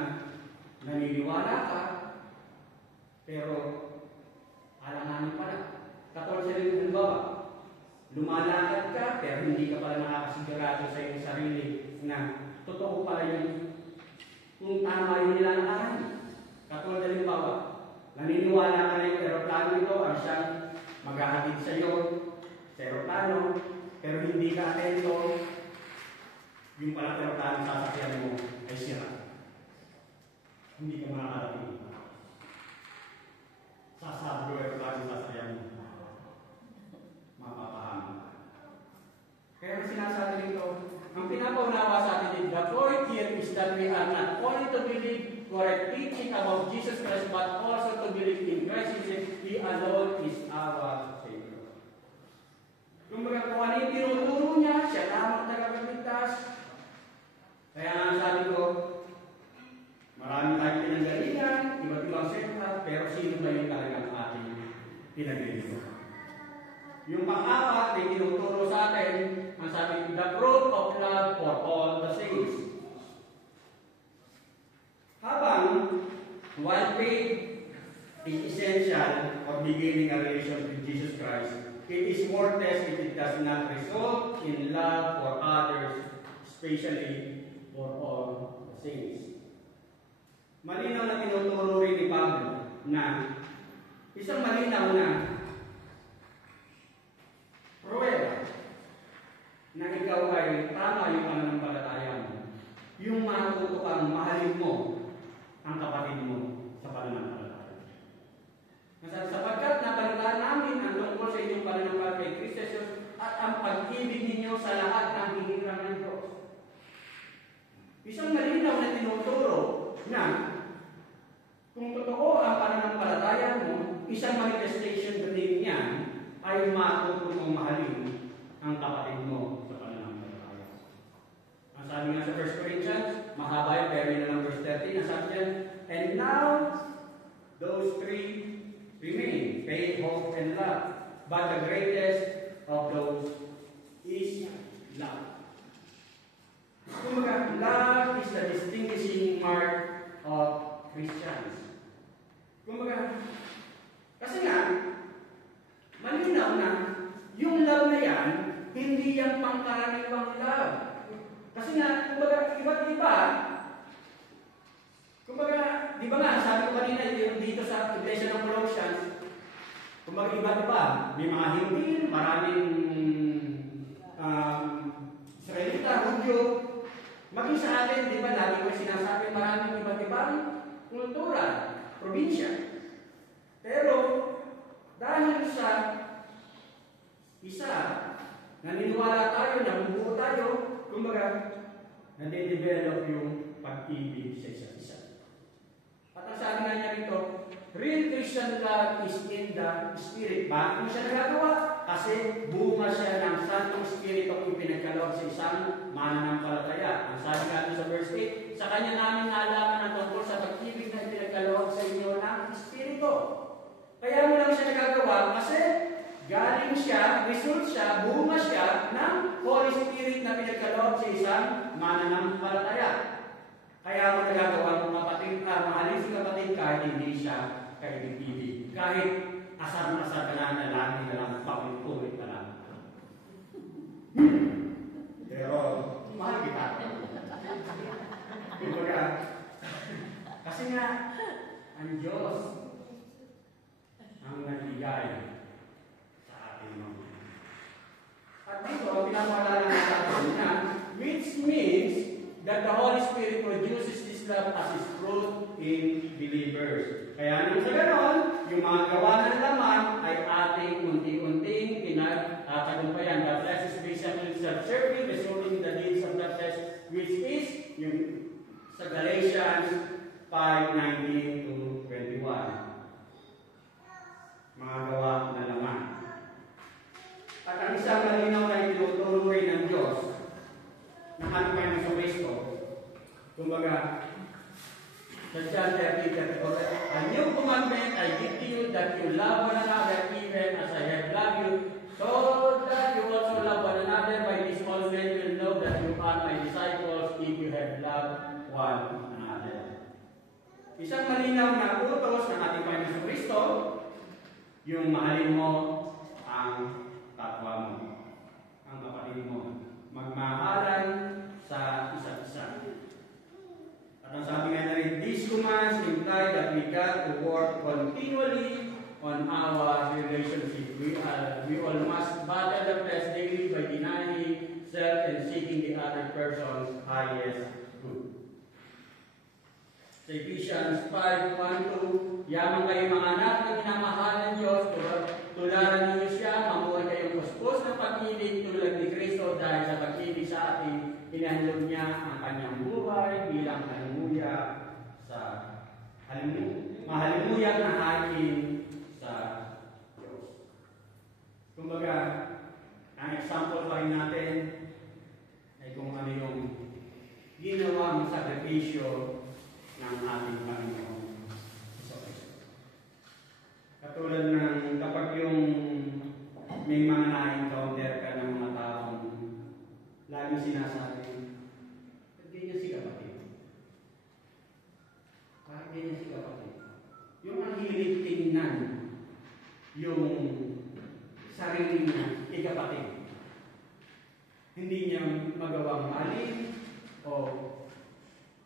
naniniwala ka, pero alanganin pala. Katulad sa rin, halimbawa, lumalakad ka, pero hindi ka pala nakakasigurado sa iyong sarili na totoo pala yung kung tama yung nilalakaran. Katulad sa halimbawa, naniniwala ka na yung aeroplano ito ang siyang maghahatid sa iyo sa aeroplano, pero hindi ka atento, yung pala aeroplano sasakyan mo ay sira. Hindi ka makakarating. Sasablo aeroplano sasakyan mo. Mapapahama. Kaya sinasabi nito, ang pinapaunawa sa atin, the point here is that we are not only to believe correct teaching about Jesus Christ, but also to believe in Christ Jesus. He alone is our Savior. Kung kung ano yung tinuturo niya, siya lamang tagapagligtas. Kaya nga sabi ko, marami tayong pinanggalingan, iba't ibang sekta, pero sino ba yung talagang ating pinanggalingan? Yung pang-apat na tinuturo sa atin, ang sabi, the fruit of love for all the saints. Habang, while faith is essential for beginning a relationship with Jesus Christ, it is worthless if it does not result in love for others, especially for all the saints. Malinaw na tinuturo rin ni Pablo na isang malinaw na pruweba na ikaw ay tama yung pananampalataya mo, yung matuto kang mahalin mo ang kapatid mo sa pananampalataya. Sapagkat napalitan namin ang tungkol sa inyong pananampalataya kay Kristo Jesus at ang pag-ibig ninyo sa lahat ng hinirang ng Diyos. Isang malinaw na tinuturo na kung totoo ang pananampalataya mo, isang manifestation din niyan ay matuto mong mahalin ang kapatid mo sa pananampalataya. Ang sabi nga sa 1 Corinthians, mahaba yung pero yun na lang verse 13, ang sabi niyan, and now, those three remain, faith, hope, and love. But the greatest of those is love. Kumbaga, love is the distinguishing mark of Christians. Kumbaga, kasi nga, malinaw na, yung love na yan, hindi yan pangkaraniwang love. Kasi nga, kumbaga, iba't iba. Kumbaga, di ba nga, sabi ko kanina, dito sa Iglesia ng Colossians, kumbaga, iba't iba. May mga Hintil, maraming Israelita, Hudyo. Maging sa atin, di ba, lagi ko sinasabi, maraming iba't ibang kultura, probinsya. Pero, dahil sa isa, naniniwala tayo, nabubuo tayo, kumbaga, nade-develop yung pag-ibig sa isa't isa. At ang sabi nga niya rito, real Christian love is in the Spirit. Bakit mo siya nagagawa? Kasi bunga siya ng Santong Espiritu kung pinagkaloob sa isang mananampalataya. Ang sabi nga sa verse 8, sa Kanya namin naalaman ang tungkol sa pag-ibig na pinagkaloob sa inyo ng Espiritu. Kaya mo lang siya nagagawa kasi galing siya, result siya, bunga siya ng Holy Spirit na pinagkaloob sa isang mananampalataya. Kaya mo nagagawa ng kapatid, mahalin si kapatid kahit hindi siya kaibig-ibig. Kahit asar-asar ka lang na lagi na lang, paulit-ulit ka lang. Pero, mahal kita. Kumbaga, kasi nga, ang Diyos ang nagbigay sa ating mga. At dito, pinapaalala Holy Spirit produces this love as His fruit in believers. Kaya nang sa ganon, yung mga gawa ng laman ay ating unti-unting pinagtatagumpayan. The flesh is basically self-serving, resulting in the deeds of the flesh, which is yung sa Galatians 5:19 to 21. Mga gawa ng laman. At ang isang malinaw na tinuturo rin ng Diyos na hanapay ng sa Kristo. Kumbaga, sa John 13:34, a new commandment I give to you, that you love one another even as I have loved you, so that you also love one another. By this all men will know that you are my disciples if you have loved one another. Isang malinaw na utos ng ating Panginoon sa Kristo, yung mahalin mo ang kapwa mo, ang kapatid mo. Magmahalan sa isa't isa. At ang sabi nga na rin, these commands imply that we got to work continually on our relationship. We all must battle the flesh daily by denying self and seeking the other person's highest good. Sa Ephesians 5:1-2, yaman kayo mga anak na minamahal ng Diyos, tularan niyo siya, mamuhay kayong puspos ng pag-ibig tulad ni Kristo dahil sa pag-ibig sa atin, inahandog niya ang kanyang buhay bilang halimuya sa mahalimuya na hakin sa Diyos. Kumbaga, ang example pa rin natin ay kung ano yung ginawang sakripisyo ng ating Panginoon sa Kristo. Katulad ng kapag yung may mga na-encounter ka ng mga taong laging sinasabi, ganyan si kapatid. Bakit ganyan si kapatid? Yung ang hilig tingnan yung sarili niya kay kapatid. Hindi niya magawang mali o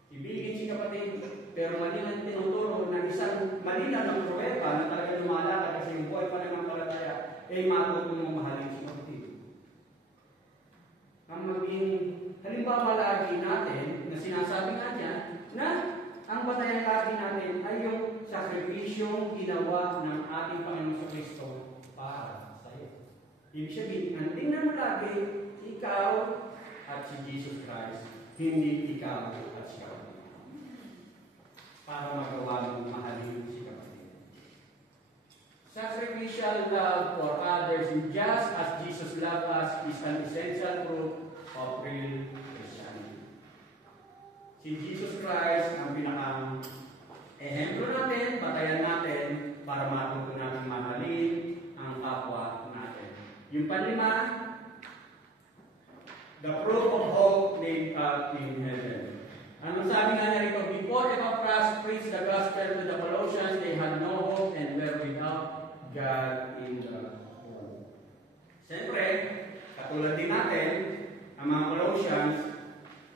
ibigin si kapatid, pero mali lang tinuturo ng isang mali lang ng pruweba na talaga lumalakad kasi yung buhay pa ng palataya ay matutulong mahalin si kapatid. Ang maging halimbawa lagi natin na sinasabi nga niya na ang batayan lagi natin ay yung sakripisyong ginawa ng ating Panginoon sa Kristo para sa iyo. Ibig sabihin, ang tingnan mo lagi, ikaw at si Jesus Christ, hindi ikaw at si kapatid. Para magawa mong mahalin si kapatid. Sacrificial love for others, just as Jesus loved us, is an essential proof of real Christianity. Si Jesus Christ ang pinakang ehemplo natin, batayan natin, para matuto natin mahalin ang kapwa natin. Yung panlima, the proof of hope laid up in heaven. Ano sabi nga niya rito, before Epaphras preached the gospel to the Colossians, they had no hope and were without God in the world. Siyempre, katulad din natin, ang mga Colossians,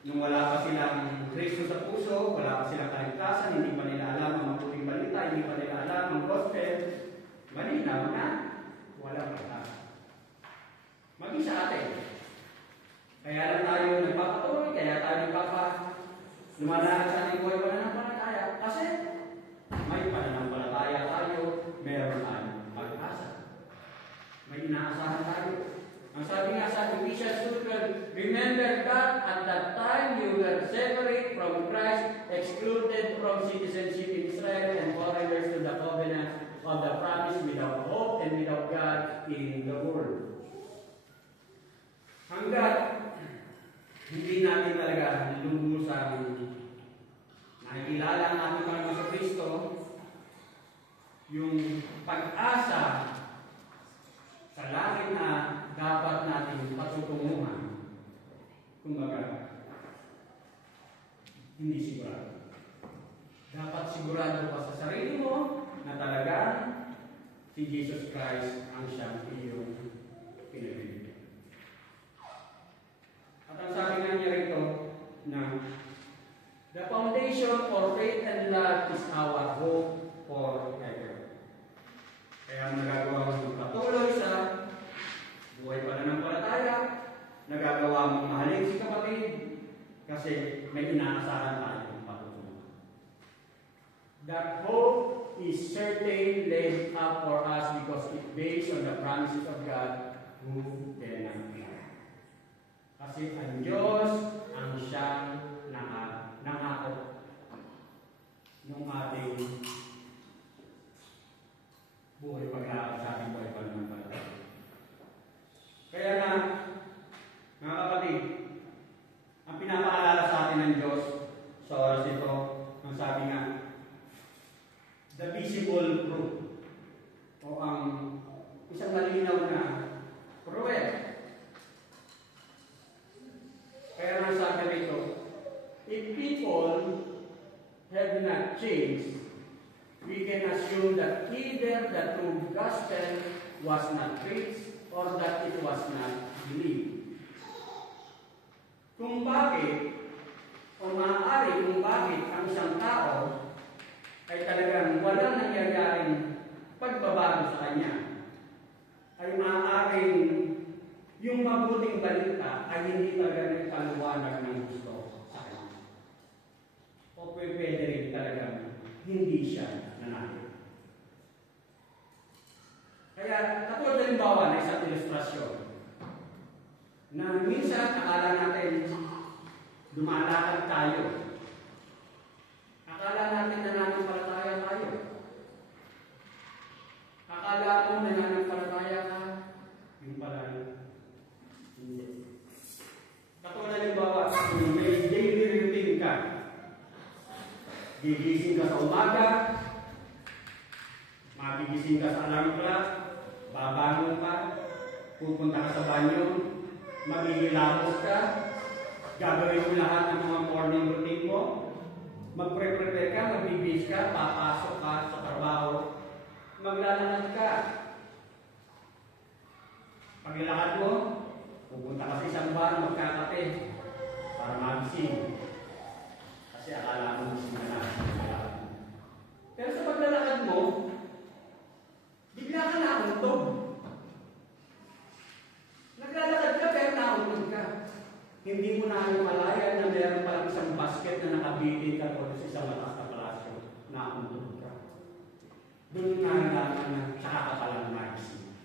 nung wala pa silang Kristo sa puso, wala pa silang kaligtasan, hindi pa nila alam ang mabuting balita, hindi pa nila alam ang gospel, malinaw na walang kaligtasan. Maging sa atin. Kaya lang tayo nagpapatuloy, kaya tayo lumalakad sa ating buhay pananampalataya. Kasi may pananampalataya tayo, meron tayong pag-asa. May inaasahan tayo. Ang sabi nga sa Ephesians 2:12, remember that at that time you were separate from Christ, excluded from citizenship in Israel, and foreigners to the covenant of the promise, without hope and without God in the world. Hanggat hindi natin talaga lubusang nakikilala ang ating Panginoon sa Kristo, yung pag-asa sa langit na dapat natin patutunguhan, kumbaga, hindi sigurado. Dapat sigurado pa sa sarili mo na talagang si Jesus Christ ang siyang iyong pinagpili. At ang sabi nga niya rito na the foundation for faith and love is our hope forever. Kaya nagagawa mong patuloy sa buhay pananampalataya, nagagawa mong mahalin si kapatid kasi may because it's based on the promises of God who cannot lie. Kasi ang Diyos ang siyang nangako nung ating buhay paglakad sa ating buhay pananampalataya. Kaya nga, mga kapatid, ang pinapaalala sa atin ng Diyos sa oras ito, ang sabi nga, the visible proof, o ang isang malinaw na pruweba. Kaya nga sabi rito, if people have not changed, we can assume that either the true gospel was not preached or that it was not believed. Kung bakit, o maaari kung bakit ang isang tao ay talagang walang nangyayaring pagbabago sa kanya, ay maaaring yung mabuting balita ay hindi talaga nagpaliwanag ng gusto sa kanya. O pwede rin talagang hindi siya nanalo. Kaya, katulad na limbawa na isang ilustrasyon, na minsan akala natin dumalakad tayo. Akala natin nananampalataya tayo. Akala mo nananampalataya ka, yung pala hindi. Katulad limbawa, may daily routine ka. Gigising ka sa umaga, magigising ka sa alarm clock, babangon ka, pupunta ka sa banyo, magigilamos ka, gagawin mo lahat ng mga morning routine mo, magpre-prepare ka, magbibis ka, papasok ka sa trabaho, maglalakad ka. Paglalakad mo, pupunta ka sa isang bar, magkakape, para magising. Kasi akala mo gising na lang. Pero sa paglalakad mo, bigla ka nauntog. Naglalakad ka pero nauntog ka. Hindi mo na malayan na meron palang isang basket na nakabitin ka o sa isang mataas na palasyo. Nauntog ka. Doon na nalaman na saka ka palang magising.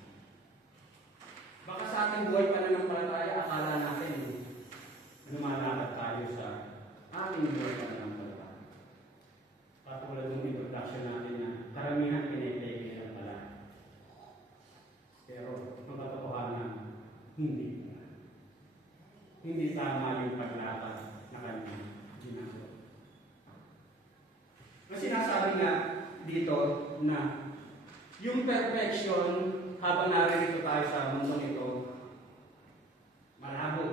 Baka sa ating buhay pananampalataya, akala natin lumalakad tayo sa ating buhay pananampalataya. Katulad ng introduction natin na karamihan pinipigil lang pala. Pero ang katotohanan, hindi. Hindi tama yung paglakad na kanya ginagawa. Kasi sinasabi nga dito na yung perfection habang naririto tayo sa mundo nito, malabo.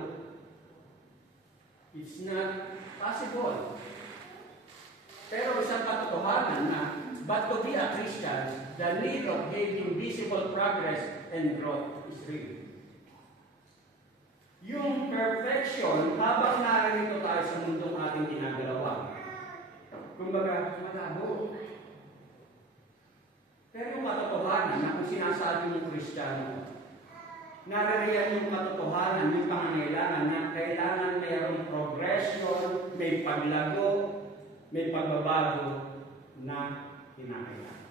It's not possible. Pero isang katotohanan na, but to be a Christian, the need of having visible progress and growth is real. Yung perfection, habang naririto tayo sa mundong ating ginagalawan, kumbaga, malabo. Pero yung katotohanan na kung sinasabi ng Kristiyano, naririyan yung katotohanan, yung pangangailangan na kailangan mayroong progression, may paglago, may pagbabago na kinakailangan.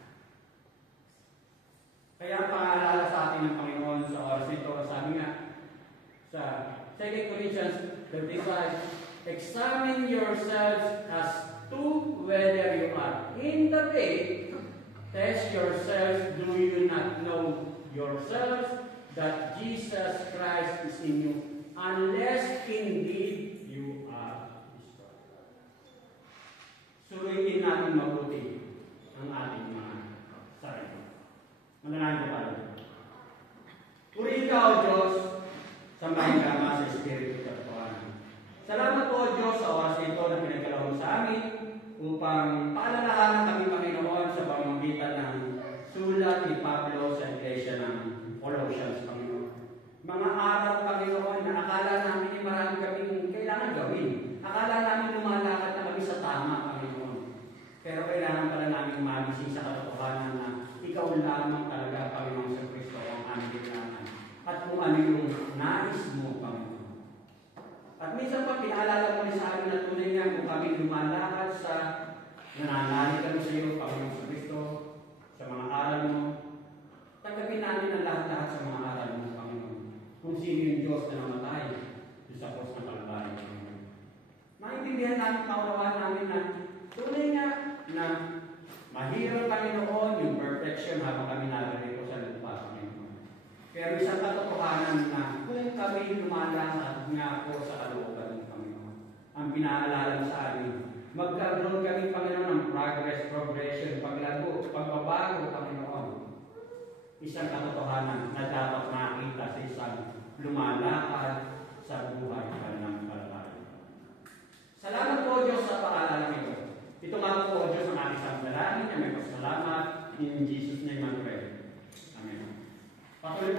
Kaya pangaalala sa atin ng Panginoon sa oras nito, sabi nga sa 2 Corinthians 35, examine yourselves as to whether you are in the faith. Test yourselves, do you not know yourselves that Jesus Christ is in you, unless indeed you are destroyed. Suriin natin mabuti ang ating mga sarili. Manalangin ko tayo. Purihin ka, O Diyos, samahin ka nga sa Espiritu at Katotohanan. Salamat po, O Diyos, sa oras ito na pinagkaloob mo sa amin upang paalalahanan kami, Panginoon, sa pamamagitan ng sulat ni Pablo sa Iglesia ng Colossians, Panginoon. Mga aral, Panginoon, na akala namin marami kaming kailangan gawin. Akala namin lumalakad na kami sa tama, Panginoon. Pero kailangan pala namin magising sa katotohanan na ikaw lamang talaga, Panginoon sa Kristo, ang aming kailangan. At kung ano yung nais mo, Panginoon. At minsan pa, pinaalala mo rin sa amin na tunay nga kung kami lumalakad sa nananalig kami sa iyo, Panginoon sa Kristo, sa mga aral mo. Tanggapin natin ang lahat-lahat sa mga aral ng Panginoon. Kung sino yung Diyos na namatay sa cross ng Kalbaryo. Maintindihan natin, maunawaan namin na tunay nga na mahirap kami noon yung perfection habang kami narito sa lupa. Pero isang katotohanan na kung kami lumalakad nga po sa kalooban ng Panginoon, ang pinaalala sa amin, magkaroon kami, Panginoon, ng progression, paglago, pagbabago, Panginoon. Isang katotohanan na dapat makita sa isang lumalakad sa buhay ng Kalbaryo. Salamat po, Diyos, sa paalala ito. Ito nga po, Diyos, ang ating samdalahin na may pasalamat. In Jesus' name I pray. Amen. Patuloy po